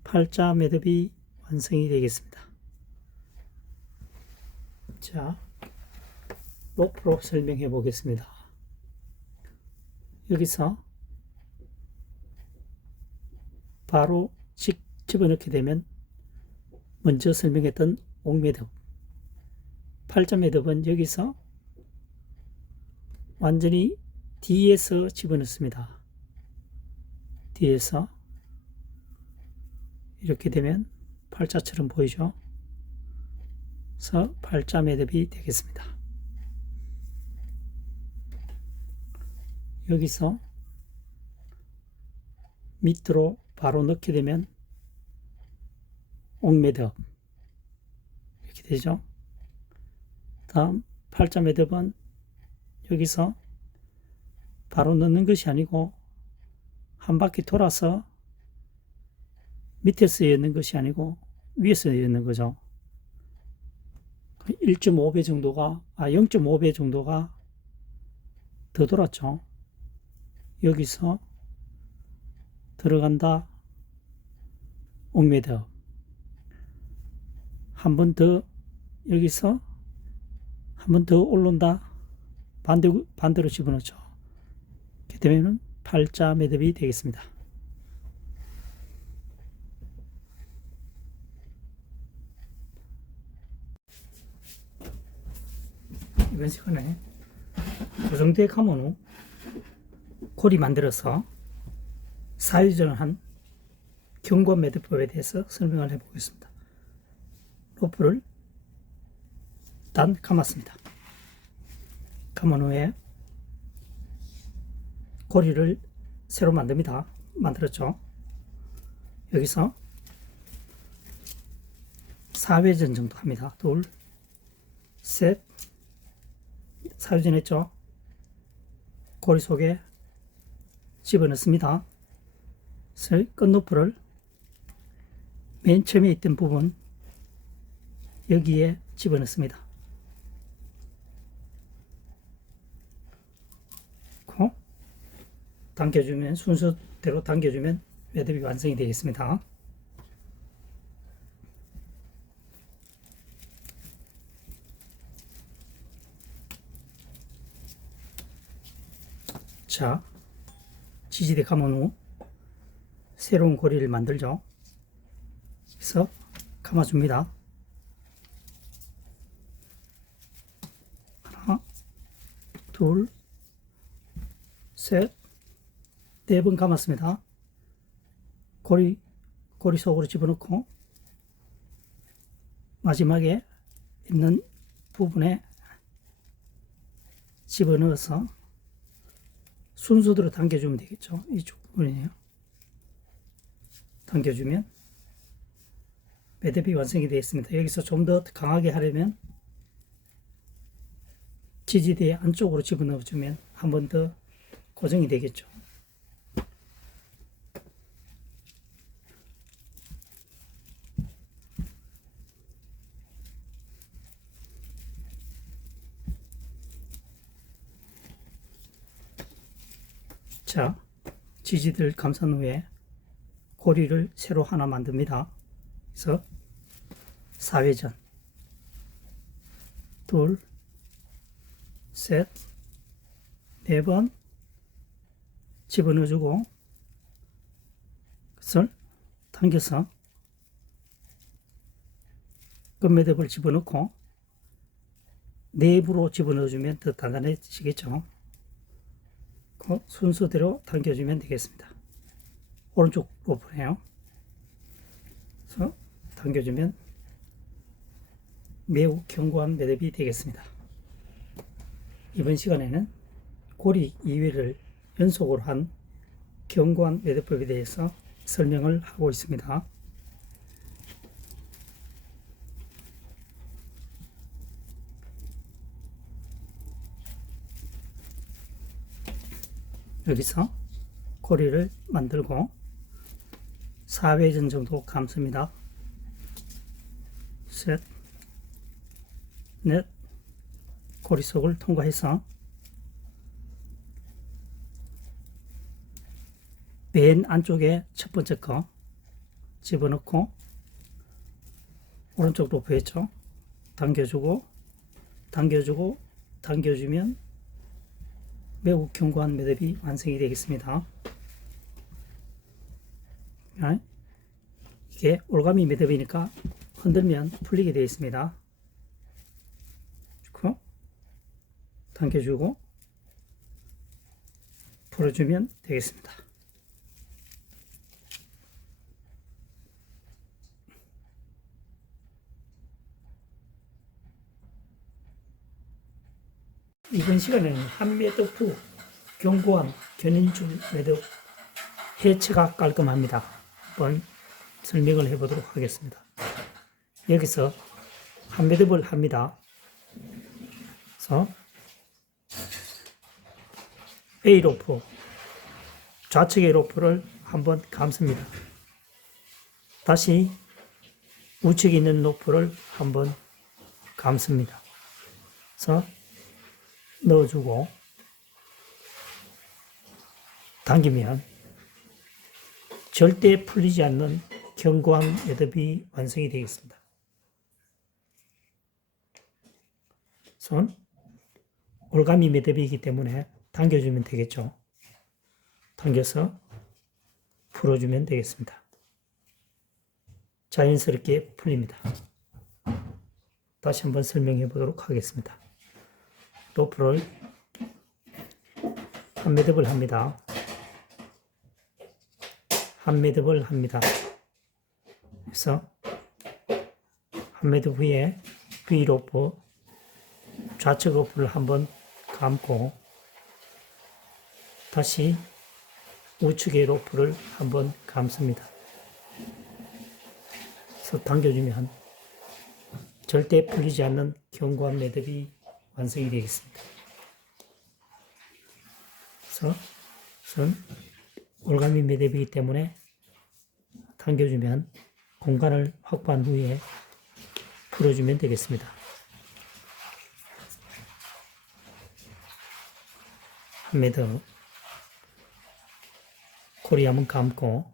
팔자 매듭이 완성이 되겠습니다. 자, 로프로 설명해 보겠습니다. 여기서 바로 집어넣게 되면 먼저 설명했던 옥매듭, 팔자 매듭은 여기서 완전히 뒤에서 집어넣습니다. 뒤에서 이렇게 되면 팔자처럼 보이죠? 그래서 팔자 매듭이 되겠습니다. 여기서 밑으로 바로 넣게 되면 옥매듭 이렇게 되죠. 다음 팔자 매듭은 여기서 바로 넣는 것이 아니고 한 바퀴 돌아서 밑에서 엮는 것이 아니고 위에서 엮는 거죠. 1.5배 정도가 0.5배 정도가 더 돌았죠. 여기서 들어간다 옥매듭, 한 번 더 여기서 한 번 더 올라온다 반대로 집어넣죠. 이렇게 되면 팔자 매듭이 되겠습니다. 이번 시간에 그 정도의 감은 후 고리 만들어서 사유전을 한 경관 매듭법에 대해서 설명을 해보겠습니다. 로프를 일단 감았습니다. 감은 후에 고리를 새로 만들었죠. 여기서 4회전 정도 합니다. 둘, 셋, 4회전 했죠. 고리 속에 집어넣습니다. 그래서 끝노프를 맨 처음에 있던 부분 여기에 집어넣습니다. 당겨주면 순서대로 당겨주면 매듭이 완성이 되겠습니다. 자, 지지대 감은 후 새로운 고리를 만들죠. 그래서 감아줍니다. 하나, 둘, 셋, 네 번 감았습니다. 고리 속으로 집어넣고 마지막에 있는 부분에 집어넣어서 순서대로 당겨주면 되겠죠. 이쪽 부분이에요. 당겨주면 매듭이 완성이 되었습니다. 여기서 좀 더 강하게 하려면 지지대 안쪽으로 집어넣어주면 한 번 더 고정이 되겠죠. 자, 지지대를 감싼 후에 고리를 새로 하나 만듭니다. 그래서 4회전 둘, 셋, 네 번 집어넣어주고 그것을 당겨서 끝매듭을 집어넣고 내부로 집어넣어주면 더 단단해지겠죠. 그 순서대로 당겨주면 되겠습니다. 오른쪽 로프네요. 그래서 당겨주면 매우 견고한 매듭이 되겠습니다. 이번 시간에는 고리 2회를 연속으로 한 견고한 매듭법에 대해서 설명을 하고 있습니다. 여기서 고리를 만들고 4회전 정도 감습니다. 셋, 넷, 고리 속을 통과해서 맨 안쪽에 첫 번째 거 집어넣고 오른쪽 로프였죠. 당겨주고 당겨주고 당겨주면 매우 견고한 매듭이 완성이 되겠습니다. 이게 올가미 매듭이니까 흔들면 풀리게 되어 있습니다. 당겨주고 풀어주면 되겠습니다. 이번 시간에는 한 매듭 후 견고한 견인줄 매듭 해체가 깔끔합니다. 한번 설명을 해보도록 하겠습니다. 여기서 한 매듭을 합니다. 그래서 A 로프, 좌측의 로프를 한번 감습니다. 다시 우측에 있는 로프를 한번 감습니다. 그래서 넣어주고 당기면 절대 풀리지 않는 견고한 매듭이 완성이 되겠습니다. 손 올가미 매듭이기 때문에 당겨주면 되겠죠. 당겨서 풀어주면 되겠습니다. 자연스럽게 풀립니다. 다시 한번 설명해 보도록 하겠습니다. 로프를 한 매듭을 합니다. 한 매듭을 합니다. 그래서 한 매듭 후에 V 로프, 좌측 로프를 한번 감고 다시 우측의 로프를 한번 감습니다. 그래서 당겨주면 절대 풀리지 않는 견고한 매듭이 완성이 되겠습니다. 그래서 우선 올가미 매듭이기 때문에 당겨주면 공간을 확보한 후에 풀어주면 되겠습니다. 한 매듭 고리 한번 감고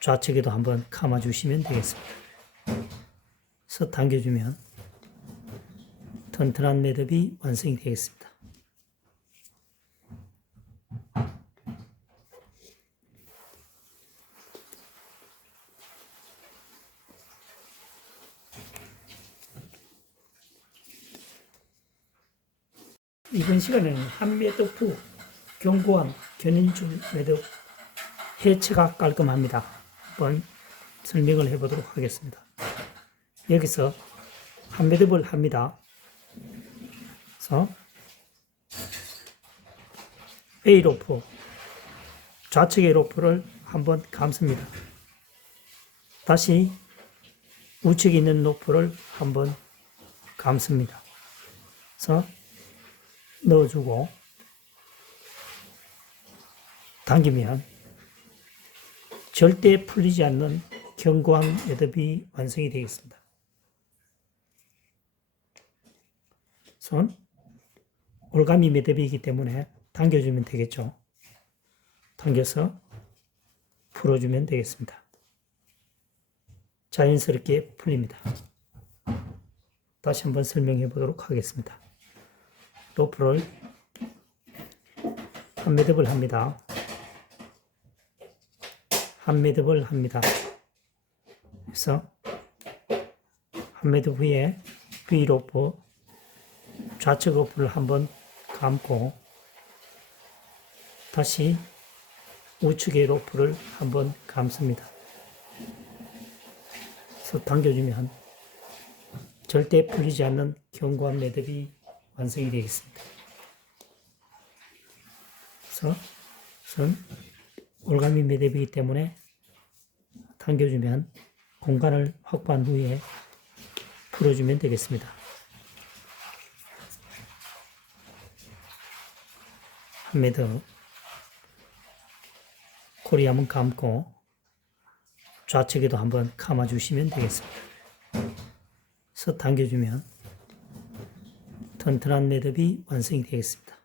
좌측에도 한번 감아주시면 되겠습니다. 그래서 당겨주면 튼튼한 매듭이 완성이 되겠습니다. 이번 시간에는 한 매듭 후 견고한 견인줄 매듭 해체가 깔끔합니다. 한번 설명을 해보도록 하겠습니다. 여기서 한 매듭을 합니다. 그래서 A 로프, 좌측의 로프를 한번 감습니다. 다시 우측에 있는 로프를 한번 감습니다. 그래서 넣어주고 당기면 절대 풀리지 않는 견고한 매듭이 완성이 되겠습니다. 손 올가미 매듭이기 때문에 당겨주면 되겠죠. 당겨서 풀어주면 되겠습니다. 자연스럽게 풀립니다. 다시 한번 설명해 보도록 하겠습니다. 로프를 한 매듭을 합니다. 한 매듭을 합니다. 그래서 한 매듭 후에 V 로프, 좌측 로프를 한번 감고 다시 우측의 로프를 한번 감습니다. 그래서 당겨주면 절대 풀리지 않는 견고한 매듭이 완성이 되겠습니다. 그래서 우선 올가미 매듭이기 때문에 당겨주면 공간을 확보한 후에 풀어주면 되겠습니다. 한 매듭 고리 한번 감고 좌측에도 한번 감아 주시면 되겠습니다. 그래서 당겨주면 튼튼한 매듭이 완성이 되겠습니다.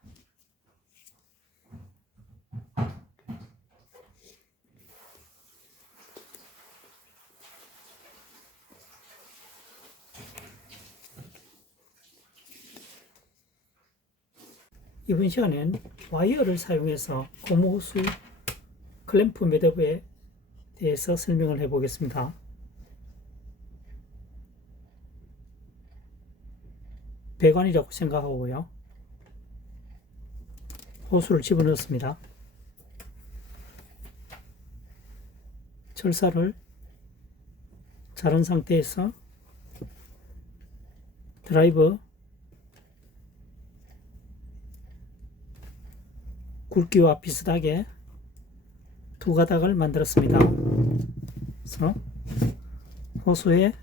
이번 시간에는 와이어를 사용해서 고무호수 클램프 매듭에 대해서 설명을 해 보겠습니다. 배관이라고 생각하고요. 호수를 집어넣습니다. 철사를 자른 상태에서 드라이버 굵기와 비슷하게 두 가닥을 만들었습니다. 그래서 호수에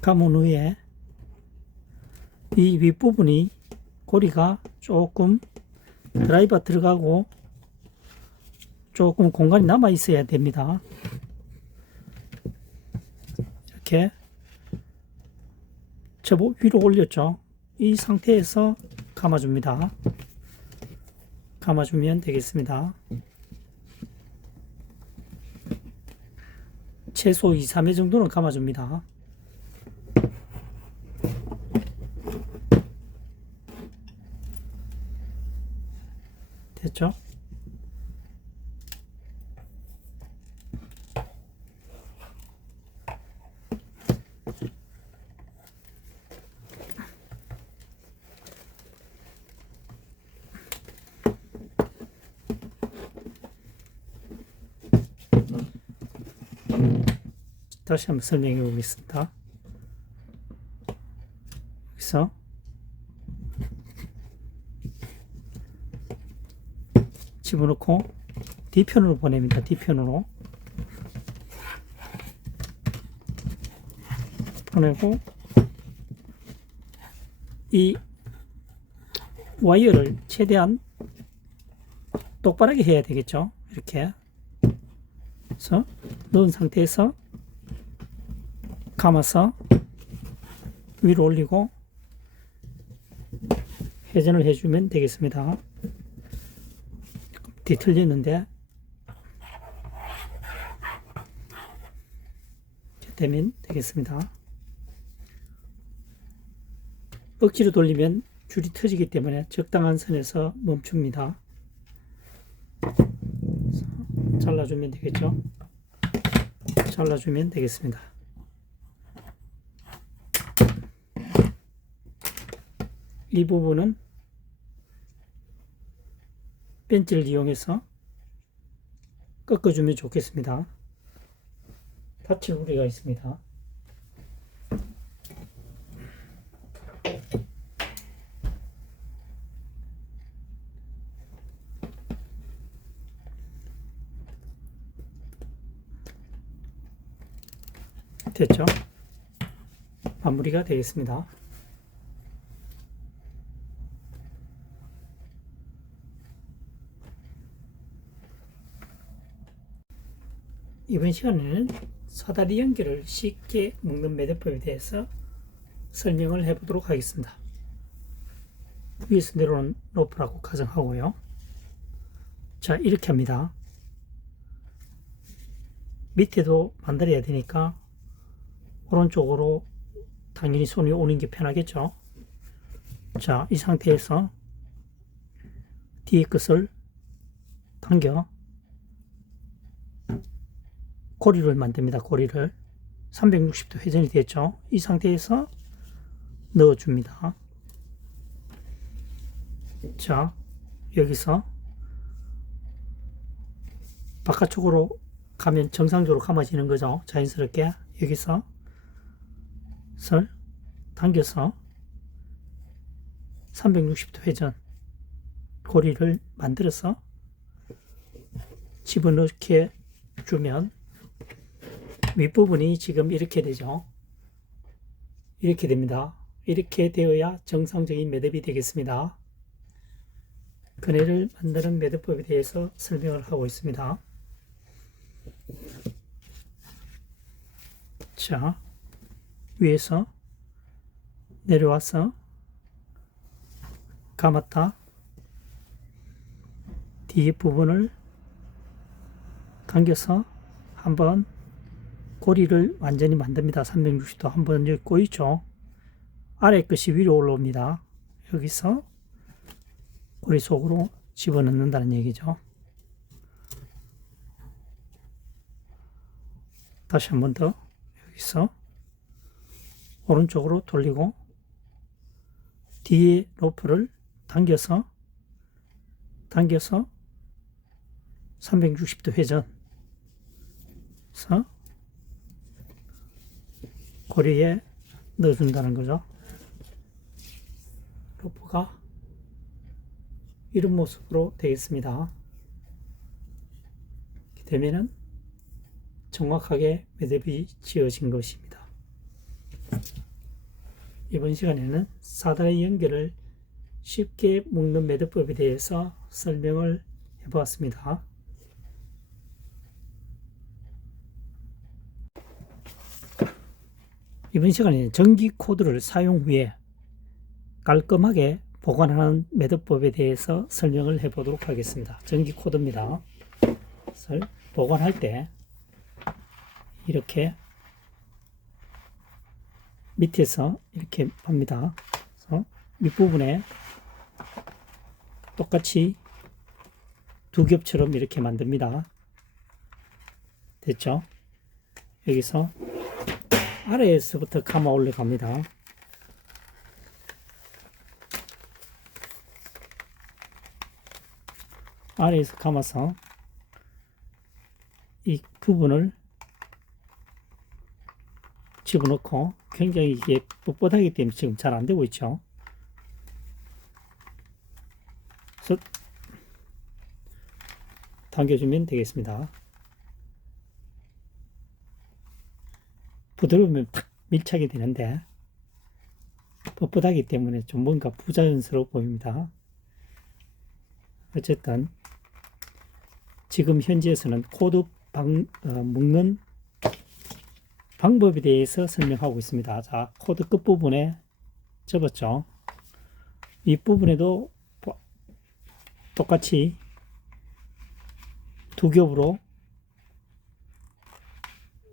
감은 후에 이 윗부분이 고리가 조금 드라이버 들어가고 조금 공간이 남아 있어야 됩니다. 이렇게 접어 위로 올렸죠. 이 상태에서 감아줍니다. 감아주면 되겠습니다. 최소 2, 3회 정도는 감아줍니다. 됐죠? 다시 한번 설명해 보겠습니다. 여기서 집어넣고 뒤편으로 보냅니다. 뒤편으로 보내고 이 와이어를 최대한 똑바르게 해야 되겠죠. 이렇게 그래서 넣은 상태에서 감아서 위로 올리고 회전을 해주면 되겠습니다. 뒤틀리는데 이렇게 되면 되겠습니다. 억지로 돌리면 줄이 터지기 때문에 적당한 선에서 멈춥니다. 잘라주면 되겠죠. 잘라주면 되겠습니다. 이 부분은 벤치를 이용해서 꺾어주면 좋겠습니다. 다칠 우려가 있습니다. 됐죠? 마무리가 되겠습니다. 이번 시간에는 사다리 연결을 쉽게 묶는 매듭법에 대해서 설명을 해보도록 하겠습니다. 위에서 내려오는 로프라고 가정하고요. 자, 이렇게 합니다. 밑에도 만들어야 되니까 오른쪽으로 당연히 손이 오는 게 편하겠죠. 자, 이 상태에서 뒤에 끝을 당겨 고리를 만듭니다. 고리를 360도 회전이 됐죠. 이 상태에서 넣어줍니다. 자, 여기서 바깥쪽으로 가면 정상적으로 감아지는 거죠. 자연스럽게 여기서 설 당겨서 360도 회전 고리를 만들어서 집어넣게 주면 윗부분이 지금 이렇게 되죠. 이렇게 됩니다. 이렇게 되어야 정상적인 매듭이 되겠습니다. 그네를 만드는 매듭법에 대해서 설명을 하고 있습니다. 자, 위에서 내려와서 감았다. 뒤에 부분을 당겨서 한번 고리를 완전히 만듭니다. 360도 한번 여기 꼬이죠. 아래 끝이 위로 올라옵니다. 여기서 고리 속으로 집어넣는다는 얘기죠. 다시 한 번 더 여기서 오른쪽으로 돌리고 뒤에 로프를 당겨서 360도 회전해서 고리에 넣어준다는 거죠. 로프가 이런 모습으로 되겠습니다. 이렇게 되면은 정확하게 매듭이 지어진 것입니다. 이번 시간에는 사단의 연결을 쉽게 묶는 매듭법에 대해서 설명을 해보았습니다. 이번 시간에는 전기 코드를 사용 후에 깔끔하게 보관하는 매듭법에 대해서 설명을 해보도록 하겠습니다. 전기 코드입니다. 보관할 때 이렇게 밑에서 이렇게 합니다. 그래서 밑부분에 똑같이 두 겹처럼 이렇게 만듭니다. 됐죠? 여기서 아래에서부터 감아 올라갑니다. 아래에서 감아서 이 부분을 집어넣고, 굉장히 이게 뻣뻣하기 때문에 지금 잘 안 되고 있죠. 그래서 당겨주면 되겠습니다. 부드러우면 탁 밀착이 되는데 뻣뻣하기 때문에 좀 뭔가 부자연스러워 보입니다. 어쨌든 지금 현지에서는 코드 묶는 방법에 대해서 설명하고 있습니다. 자, 코드 끝부분에 접었죠. 윗부분에도 똑같이 두 겹으로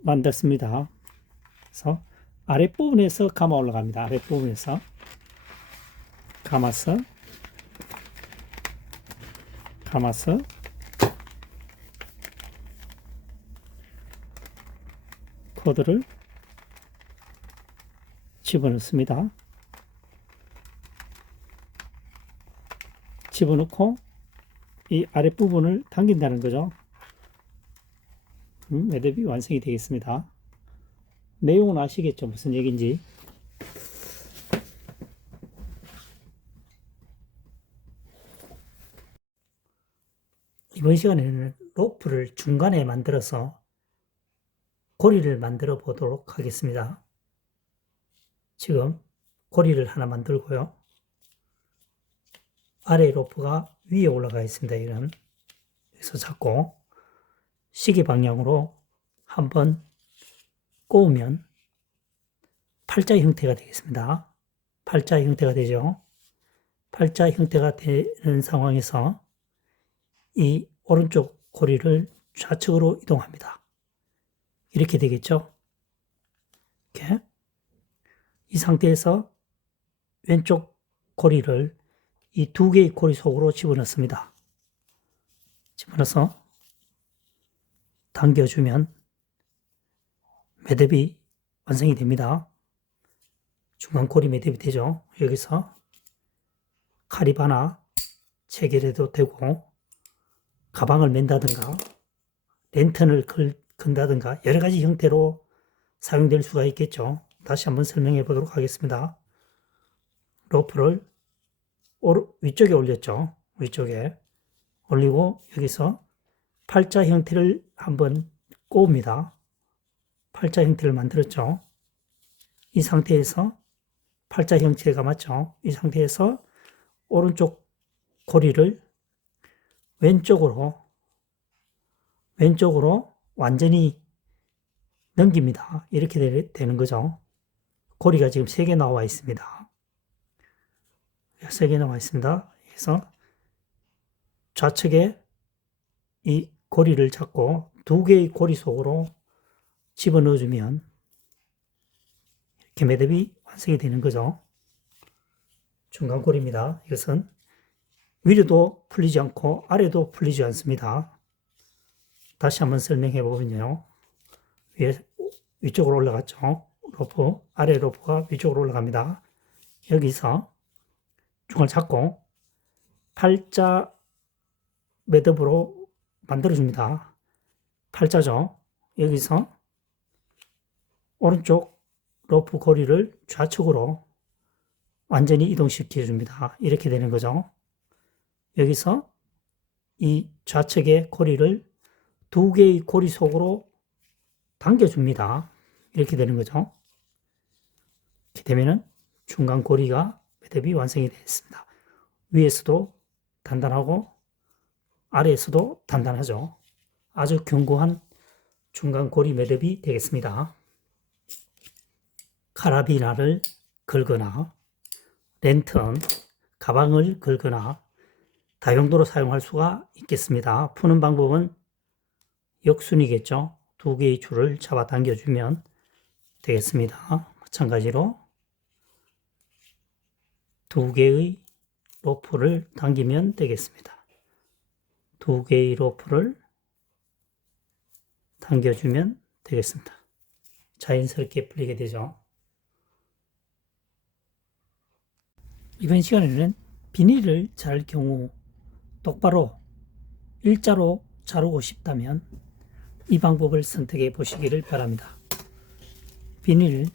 만들었습니다. 그래서 아랫부분에서 감아 올라갑니다. 아랫부분에서 감아서 코드를 집어넣습니다. 집어넣고 이 아랫부분을 당긴다는 거죠. 매듭이 완성이 되겠습니다. 내용은 아시겠죠? 무슨 얘기인지. 이번 시간에는 로프를 중간에 만들어서 고리를 만들어 보도록 하겠습니다. 지금 고리를 하나 만들고요. 아래 로프가 위에 올라가 있습니다. 이런 여기서 잡고 시계 방향으로 한번 꼬우면 팔자 형태가 되겠습니다. 팔자 형태가 되죠. 팔자 형태가 되는 상황에서 이 오른쪽 고리를 좌측으로 이동합니다. 이렇게 되겠죠. 이렇게 이 상태에서 왼쪽 고리를 이 두 개의 고리 속으로 집어넣습니다. 집어넣어서 당겨주면 매듭이 완성이 됩니다. 중간 고리 매듭이 되죠. 여기서 카립 하나 체결해도 되고, 가방을 맨다든가 랜턴을 건다든가 여러 가지 형태로 사용될 수가 있겠죠. 다시 한번 설명해 보도록 하겠습니다. 로프를 위쪽에 올렸죠. 위쪽에 올리고 여기서 팔자 형태를 한번 꼬웁니다. 팔자 형태를 만들었죠. 이 상태에서 팔자 형태가 맞죠. 이 상태에서 오른쪽 고리를 왼쪽으로 완전히 넘깁니다. 이렇게 되는 거죠. 고리가 지금 3개 나와 있습니다. 3개 나와 있습니다. 그래서 좌측에 이 고리를 잡고 2개의 고리 속으로 집어넣어주면 이렇게 매듭이 완성이 되는 거죠. 중간 고리입니다. 이것은 위로도 풀리지 않고 아래도 풀리지 않습니다. 다시 한번 설명해 보면요. 위쪽으로 올라갔죠. 로프, 아래 로프가 위쪽으로 올라갑니다. 여기서 중을 잡고 팔자 매듭으로 만들어줍니다. 팔자죠. 여기서 오른쪽 로프 고리를 좌측으로 완전히 이동시켜 줍니다. 이렇게 되는 거죠. 여기서 이 좌측의 고리를 2개의 고리 속으로 당겨줍니다. 이렇게 되는 거죠. 이렇게 되면은 중간 고리가 매듭이 완성이 되었습니다. 위에서도 단단하고 아래에서도 단단하죠. 아주 견고한 중간 고리 매듭이 되겠습니다. 카라비나를 걸거나 랜턴, 가방을 걸거나 다용도로 사용할 수가 있겠습니다. 푸는 방법은 역순이겠죠. 2개의 줄을 잡아 당겨주면 되겠습니다. 마찬가지로 2개의 로프를 당기면 되겠습니다. 2개의 로프를 당겨주면 되겠습니다. 자연스럽게 풀리게 되죠. 이번 시간에는 비닐을 자를 경우 똑바로 일자로 자르고 싶다면 이 방법을 선택해 보시기를 바랍니다. 비닐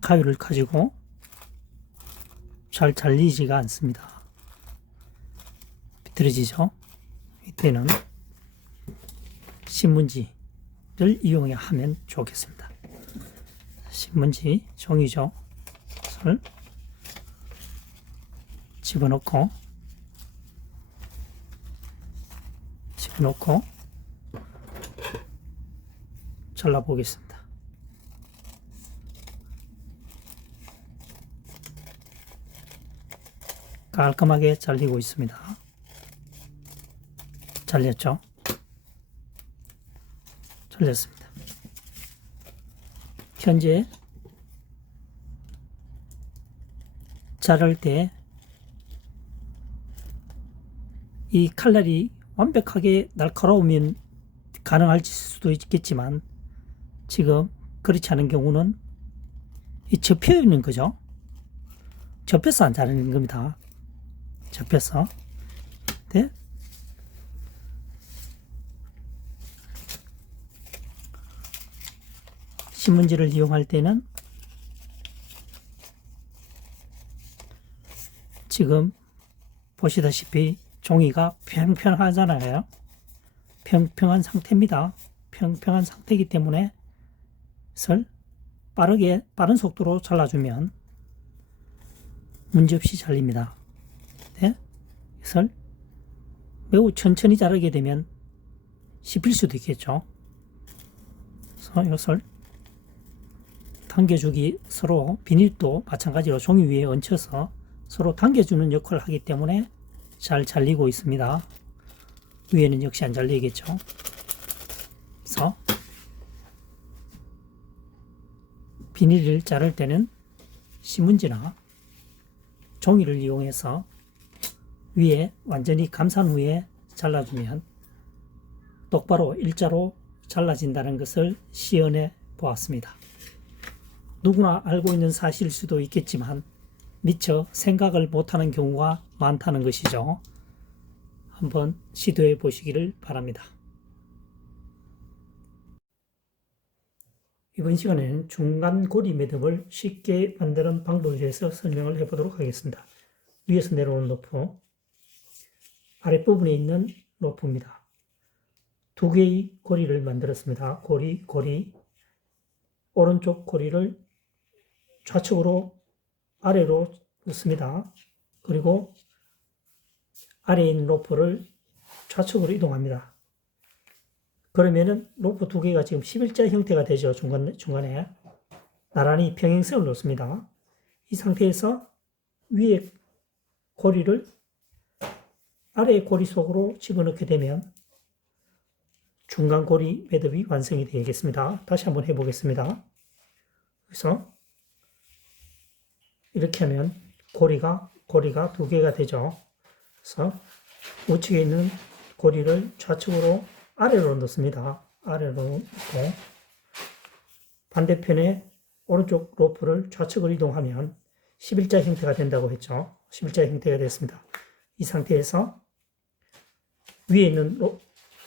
가위를 가지고 잘 잘리지가 않습니다. 비틀어지죠? 이때는 신문지를 이용해 하면 좋겠습니다. 신문지 종이죠. 그것을 집어넣고 잘라보겠습니다. 깔끔하게 잘리고 있습니다. 잘렸죠? 잘렸습니다. 현재 자를 때 이 칼날이 완벽하게 날카로우면 가능할 수도 있겠지만 지금 그렇지 않은 경우는 이 접혀 있는 거죠. 접혀서 안 자르는 겁니다. 접혀서. 네? 신문지를 이용할 때는 지금 보시다시피 종이가 평평하잖아요. 평평한 상태입니다. 평평한 상태이기 때문에 빠른 속도로 잘라주면 문제없이 잘립니다. 네? 이것을 매우 천천히 자르게 되면 씹힐 수도 있겠죠. 그래서 이것을 당겨주기, 서로 비닐도 마찬가지로 종이 위에 얹혀서 서로 당겨주는 역할을 하기 때문에 잘 잘리고 있습니다. 위에는 역시 안 잘리겠죠. 그래서 비닐을 자를 때는 신문지나 종이를 이용해서 위에 완전히 감싼 후에 잘라주면 똑바로 일자로 잘라진다는 것을 시연해 보았습니다. 누구나 알고 있는 사실일 수도 있겠지만 미처 생각을 못하는 경우가 많다는 것이죠. 한번 시도해 보시기를 바랍니다. 이번 시간에는 중간 고리 매듭을 쉽게 만드는 방법에 대해서 설명을 해보도록 하겠습니다. 위에서 내려오는 로프, 아랫부분에 있는 로프입니다. 2개의 고리를 만들었습니다. 고리, 오른쪽 고리를 좌측으로 아래로 넣습니다. 그리고 아래에 있는 로프를 좌측으로 이동합니다. 그러면은 로프 두 개가 지금 11자 형태가 되죠. 중간에 나란히 평행선을 놓습니다. 이 상태에서 위에 고리를 아래의 고리 속으로 집어넣게 되면 중간 고리 매듭이 완성이 되겠습니다. 다시 한번 해보겠습니다. 그래서 이렇게 하면 고리가 두 개가 되죠. 그래서 우측에 있는 고리를 좌측으로 아래로 넣습니다. 아래로 넣고 반대편에 오른쪽 로프를 좌측으로 이동하면 11자 형태가 된다고 했죠. 11자 형태가 됐습니다. 이 상태에서 위에 있는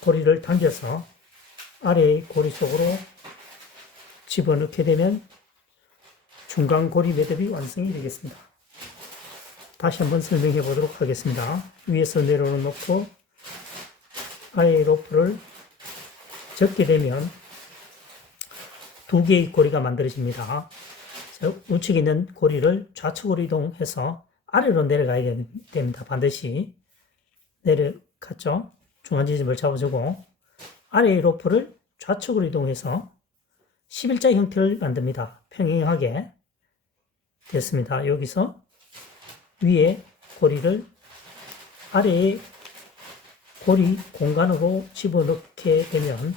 고리를 당겨서 아래의 고리 속으로 집어넣게 되면 중간 고리 매듭이 완성이 되겠습니다. 다시 한번 설명해 보도록 하겠습니다. 위에서 내려놓고 아래의 로프를 접게 되면 두 개의 고리가 만들어집니다. 우측에 있는 고리를 좌측으로 이동해서 아래로 내려가야 됩니다. 반드시 내려갔죠. 중간 지점을 잡아주고 아래의 로프를 좌측으로 이동해서 11자 형태를 만듭니다. 평행하게 됐습니다. 여기서 위에 고리를 아래의 고리 공간으로 집어넣게 되면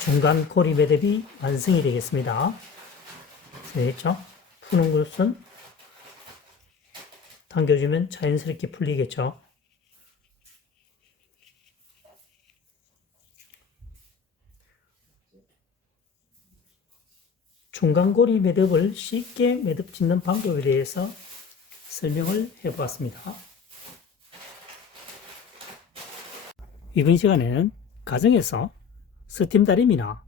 중간 고리 매듭이 완성이 되겠습니다. 됐죠? 푸는 것은 당겨주면 자연스럽게 풀리겠죠. 중간고리 매듭을 쉽게 매듭 짓는 방법에 대해서 설명을 해보았습니다. 이번 시간에는 가정에서 스팀 다림이나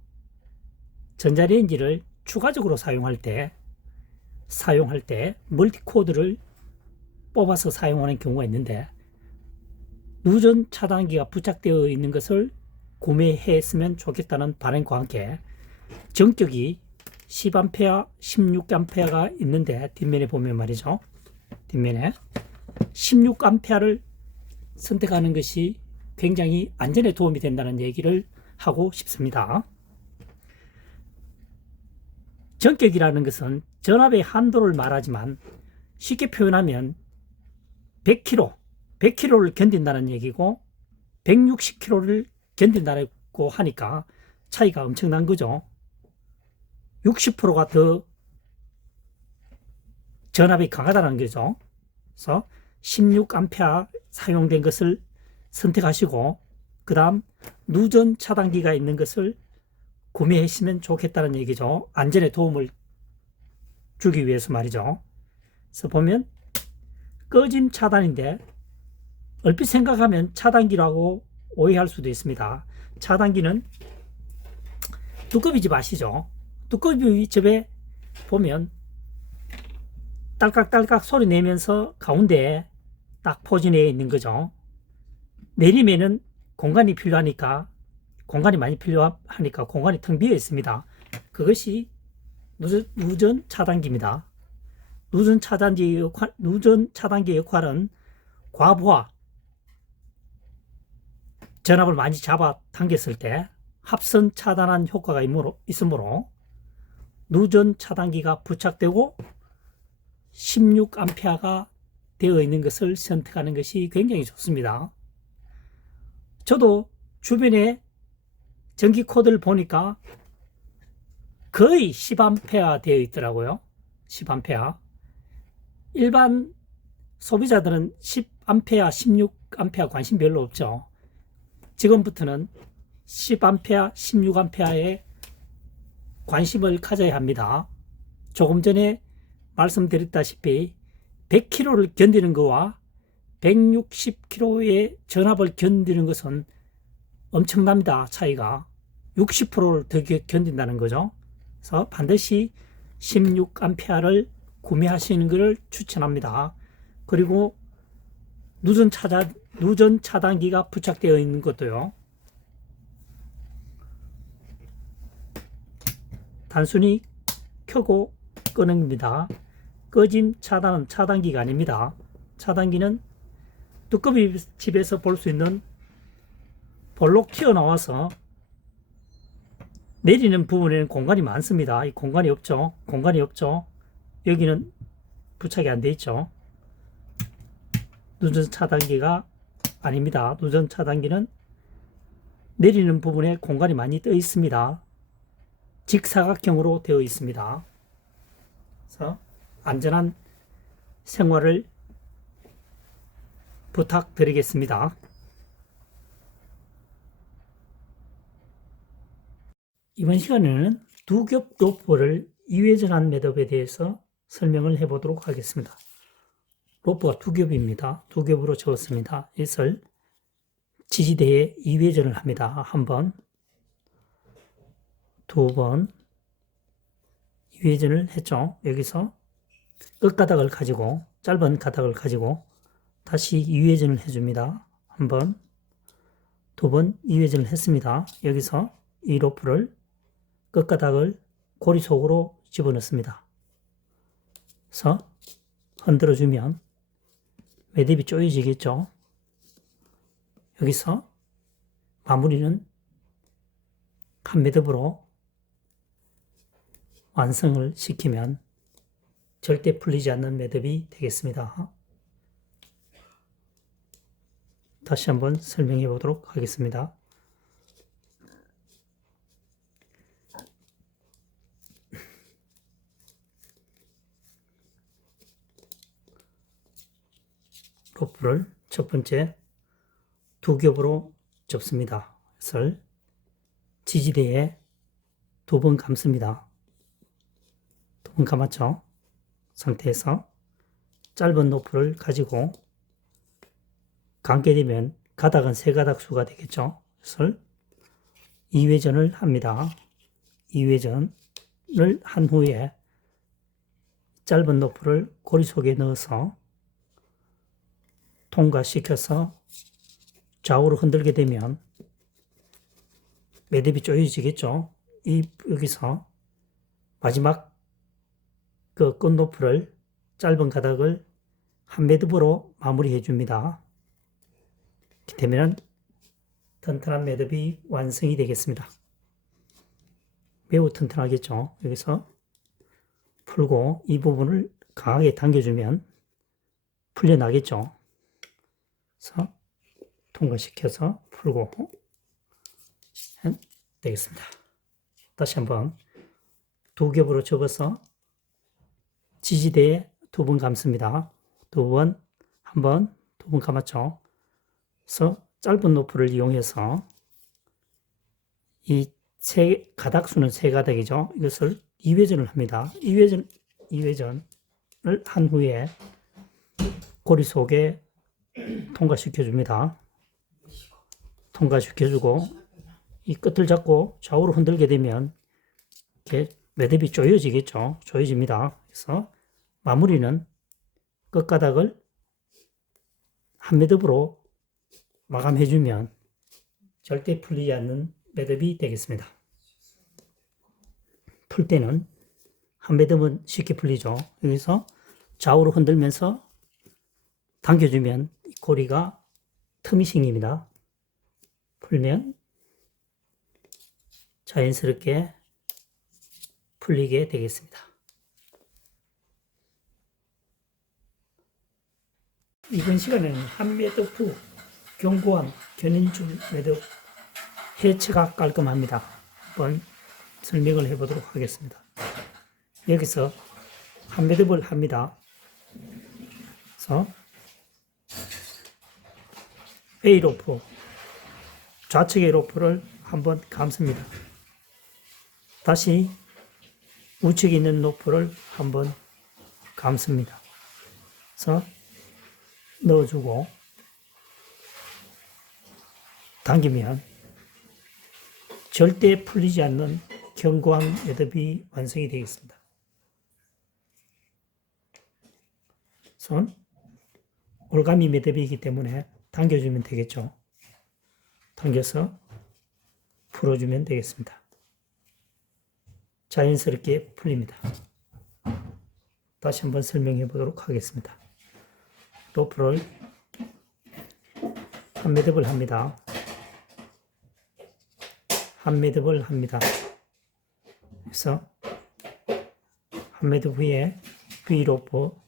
전자레인지를 추가적으로 사용할 때 멀티코드를 뽑아서 사용하는 경우가 있는데 누전 차단기가 부착되어 있는 것을 구매했으면 좋겠다는 바람과 함께 전격이 10A, 16A가 있는데 뒷면에 보면 말이죠. 뒷면에 16A를 선택하는 것이 굉장히 안전에 도움이 된다는 얘기를 하고 싶습니다. 전격이라는 것은 전압의 한도를 말하지만 쉽게 표현하면 100kg를 견딘다는 얘기고 160kg를 견딘다고 하니까 차이가 엄청난 거죠. 60%가 더 전압이 강하다는 거죠. 그래서 16A 사용된 것을 선택하시고 그 다음 누전 차단기가 있는 것을 구매하시면 좋겠다는 얘기죠. 안전에 도움을 주기 위해서 말이죠. 그래서 보면 꺼짐 차단인데 얼핏 생각하면 차단기라고 오해할 수도 있습니다. 차단기는 두꺼비 집 아시죠? 두꺼비 집에 보면 딸깍딸깍 소리 내면서 가운데에 딱 포진해 있는 거죠. 내리면은 공간이 많이 필요하니까 공간이 텅 비어 있습니다. 그것이 누전 차단기입니다. 누전 차단기의 역할은 과부하, 전압을 많이 잡아 당겼을 때 합선 차단한 효과가 있으므로 누전 차단기가 부착되고 16A가 되어 있는 것을 선택하는 것이 굉장히 좋습니다. 저도 주변에 전기 코드를 보니까 거의 10A 되어 있더라고요. 10A. 일반 소비자들은 10A, 16A 관심 별로 없죠. 지금부터는 10A, 16A에 관심을 가져야 합니다. 조금 전에 말씀드렸다시피 100kg를 견디는 것과 160kg의 전압을 견디는 것은 엄청납니다. 차이가 60%를 더 견딘다는 거죠. 그래서 반드시 16A를 구매하시는 것을 추천합니다. 그리고 누전 차단기가 부착되어 있는 것도요. 단순히 켜고 끄는 겁니다. 꺼짐 차단은 차단기가 아닙니다. 차단기는 두꺼비 집에서 볼 수 있는 볼록 튀어나와서 내리는 부분에는 공간이 많습니다. 이 공간이 없죠. 공간이 없죠. 여기는 부착이 안 돼 있죠. 누전 차단기가 아닙니다. 누전 차단기는 내리는 부분에 공간이 많이 떠 있습니다. 직사각형으로 되어 있습니다. 그래서 안전한 생활을 부탁드리겠습니다. 이번 시간에는 두 겹 로프를 이회전한 매듭에 대해서 설명을 해보도록 하겠습니다. 로프가 두 겹입니다. 두 겹으로 접었습니다. 이것을 지지대에 이회전을 합니다. 한 번, 두 번 이회전을 했죠. 여기서 끝가닥을 가지고 짧은 가닥을 가지고 다시 이회전을 해줍니다. 한 번, 두 번 이회전을 했습니다. 여기서 이 로프를 끝가닥을 고리 속으로 집어넣습니다. 그래서 흔들어주면 매듭이 조여지겠죠. 여기서 마무리는 한 매듭으로 완성을 시키면 절대 풀리지 않는 매듭이 되겠습니다. 다시 한번 설명해 보도록 하겠습니다. 로프를 첫 번째 두 겹으로 접습니다. 그래서 지지대에 두 번 감습니다. 두 번 감았죠. 상태에서 짧은 로프를 가지고 감게 되면 가닥은 세 가닥 수가 되겠죠. 그래서 이회전을 합니다. 이회전을 한 후에 짧은 로프를 고리 속에 넣어서 통과시켜서 좌우로 흔들게 되면 매듭이 조여지겠죠. 여기서 마지막 그 끝로프를 짧은 가닥을 한 매듭으로 마무리해 줍니다. 이렇게 되면 튼튼한 매듭이 완성이 되겠습니다. 매우 튼튼하겠죠. 여기서 풀고 이 부분을 강하게 당겨주면 풀려나겠죠. 그래서 통과시켜서 풀고 되겠습니다. 다시 한번 두 겹으로 접어서 지지대에 두 번 감습니다. 두 번, 한 번, 두 번 감았죠. 그래서 짧은 로프를 이용해서 이 가닥수는 세 가닥이죠. 이것을 이회전을 합니다. 이회전을 한 후에 고리 속에 통과시켜줍니다. 통과시켜주고 이 끝을 잡고 좌우로 흔들게 되면 이렇게 매듭이 조여지겠죠. 조여집니다. 그래서 마무리는 끝가닥을 한 매듭으로 마감해주면 절대 풀리지 않는 매듭이 되겠습니다. 풀 때는 한 매듭은 쉽게 풀리죠. 여기서 좌우로 흔들면서 당겨주면 고리가 틈이 생깁니다. 풀면 자연스럽게 풀리게 되겠습니다. 이번 시간에는 한 매듭 후 견고한 견인줄 매듭 해체가 깔끔합니다. 한번 설명을 해보도록 하겠습니다. 여기서 한 매듭을 합니다. 그래서 A로프, 좌측의 로프를 한번 감습니다. 다시 우측에 있는 로프를 한번 감습니다. 그래서 넣어주고 당기면 절대 풀리지 않는 견고한 매듭이 완성이 되겠습니다. 손 올가미 매듭이기 때문에 당겨주면 되겠죠. 당겨서 풀어주면 되겠습니다. 자연스럽게 풀립니다. 다시 한번 설명해 보도록 하겠습니다. 로프를 한 매듭을 합니다. 한 매듭을 합니다. 그래서 한 매듭 후에 V 로프,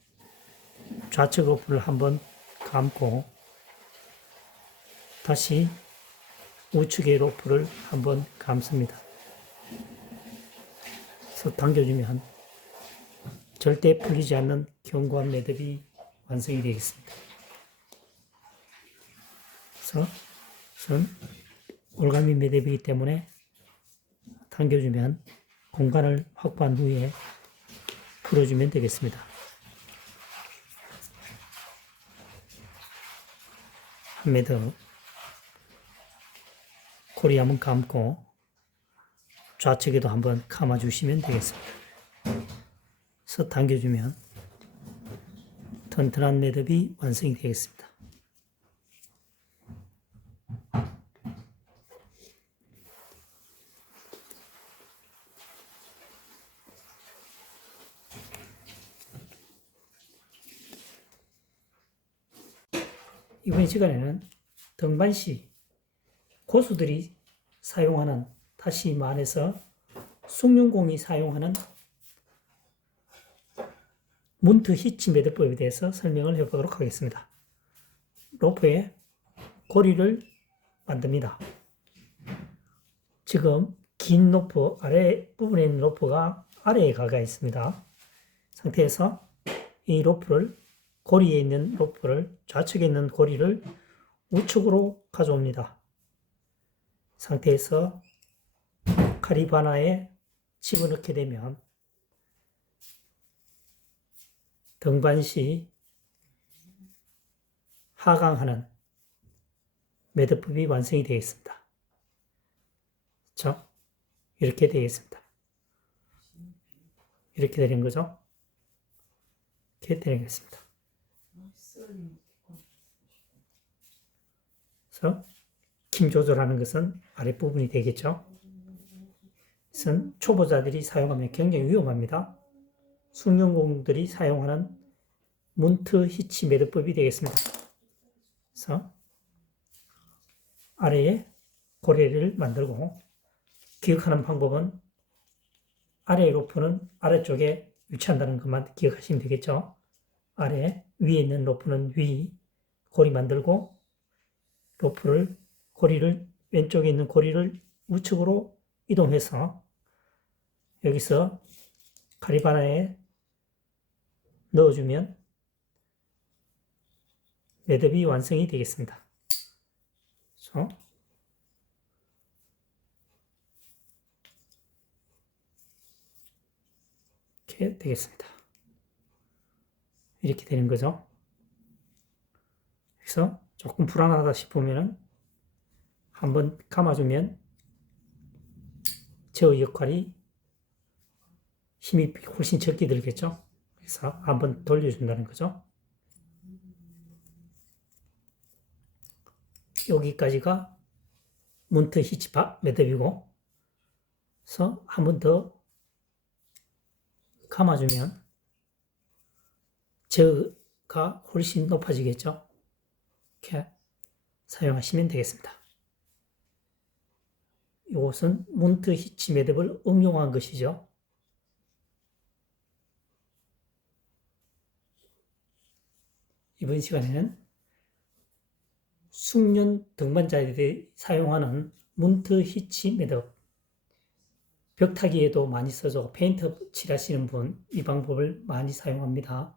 좌측 로프를 한번 감고 다시 우측의 로프를 한번 감습니다. 그래서 당겨주면 절대 풀리지 않는 견고한 매듭이 완성이 되겠습니다. 그래서 우선 올가미 매듭이기 때문에 당겨주면 공간을 확보한 후에 풀어주면 되겠습니다. 한 매듭 고리 한번 감고 좌측에도 한번 감아 주시면 되겠습니다. 그래서 당겨주면 튼튼한 매듭이 완성이 되겠습니다. 이번 시간에는 등반시 고수들이 사용하는, 다시 말해서 숭늉공이 사용하는 문트 히치 매듭법에 대해서 설명을 해보도록 하겠습니다. 로프에 고리를 만듭니다. 지금 긴 로프, 아래 부분에 있는 로프가 아래에 가가 있습니다. 상태에서 이 로프를, 고리에 있는 로프를, 좌측에 있는 고리를 우측으로 가져옵니다. 상태에서 카리바나에 집어넣게 되면 등반시 하강하는 매듭법이 완성이 되겠습니다. 그렇죠? 이렇게 되겠습니다. 이렇게 되는 거죠. 이렇게 되겠습니다. 그래서 힘 조절하는 것은 아랫부분이 되겠죠. 이것은 초보자들이 사용하면 굉장히 위험합니다. 숭늉공들이 사용하는 문트 히치 매듭법이 되겠습니다. 그래서 아래에 고리를 만들고, 기억하는 방법은 아래 로프는 아래쪽에 위치한다는 것만 기억하시면 되겠죠. 아래, 위에 있는 로프는 위, 고리 만들고 고리를, 왼쪽에 있는 고리를 우측으로 이동해서 여기서 카리바나에 넣어주면 매듭이 완성이 되겠습니다. 그렇죠? 이렇게 되겠습니다. 이렇게 되는 거죠. 그래서 조금 불안하다 싶으면 한번 감아주면 제어 역할이 힘이 훨씬 적게 들겠죠. 그래서 한번 돌려준다는 거죠. 여기까지가 문트 히치 매듭이고, 그래서 한 번 더 감아주면 제어가 훨씬 높아지겠죠. 이렇게 사용하시면 되겠습니다. 이것은 문트 히치 매듭을 응용한 것이죠. 이번 시간에는 숙련 등반자들이 사용하는 문트 히치 매듭, 벽타기에도 많이 써서 페인트 칠하시는 분 이 방법을 많이 사용합니다.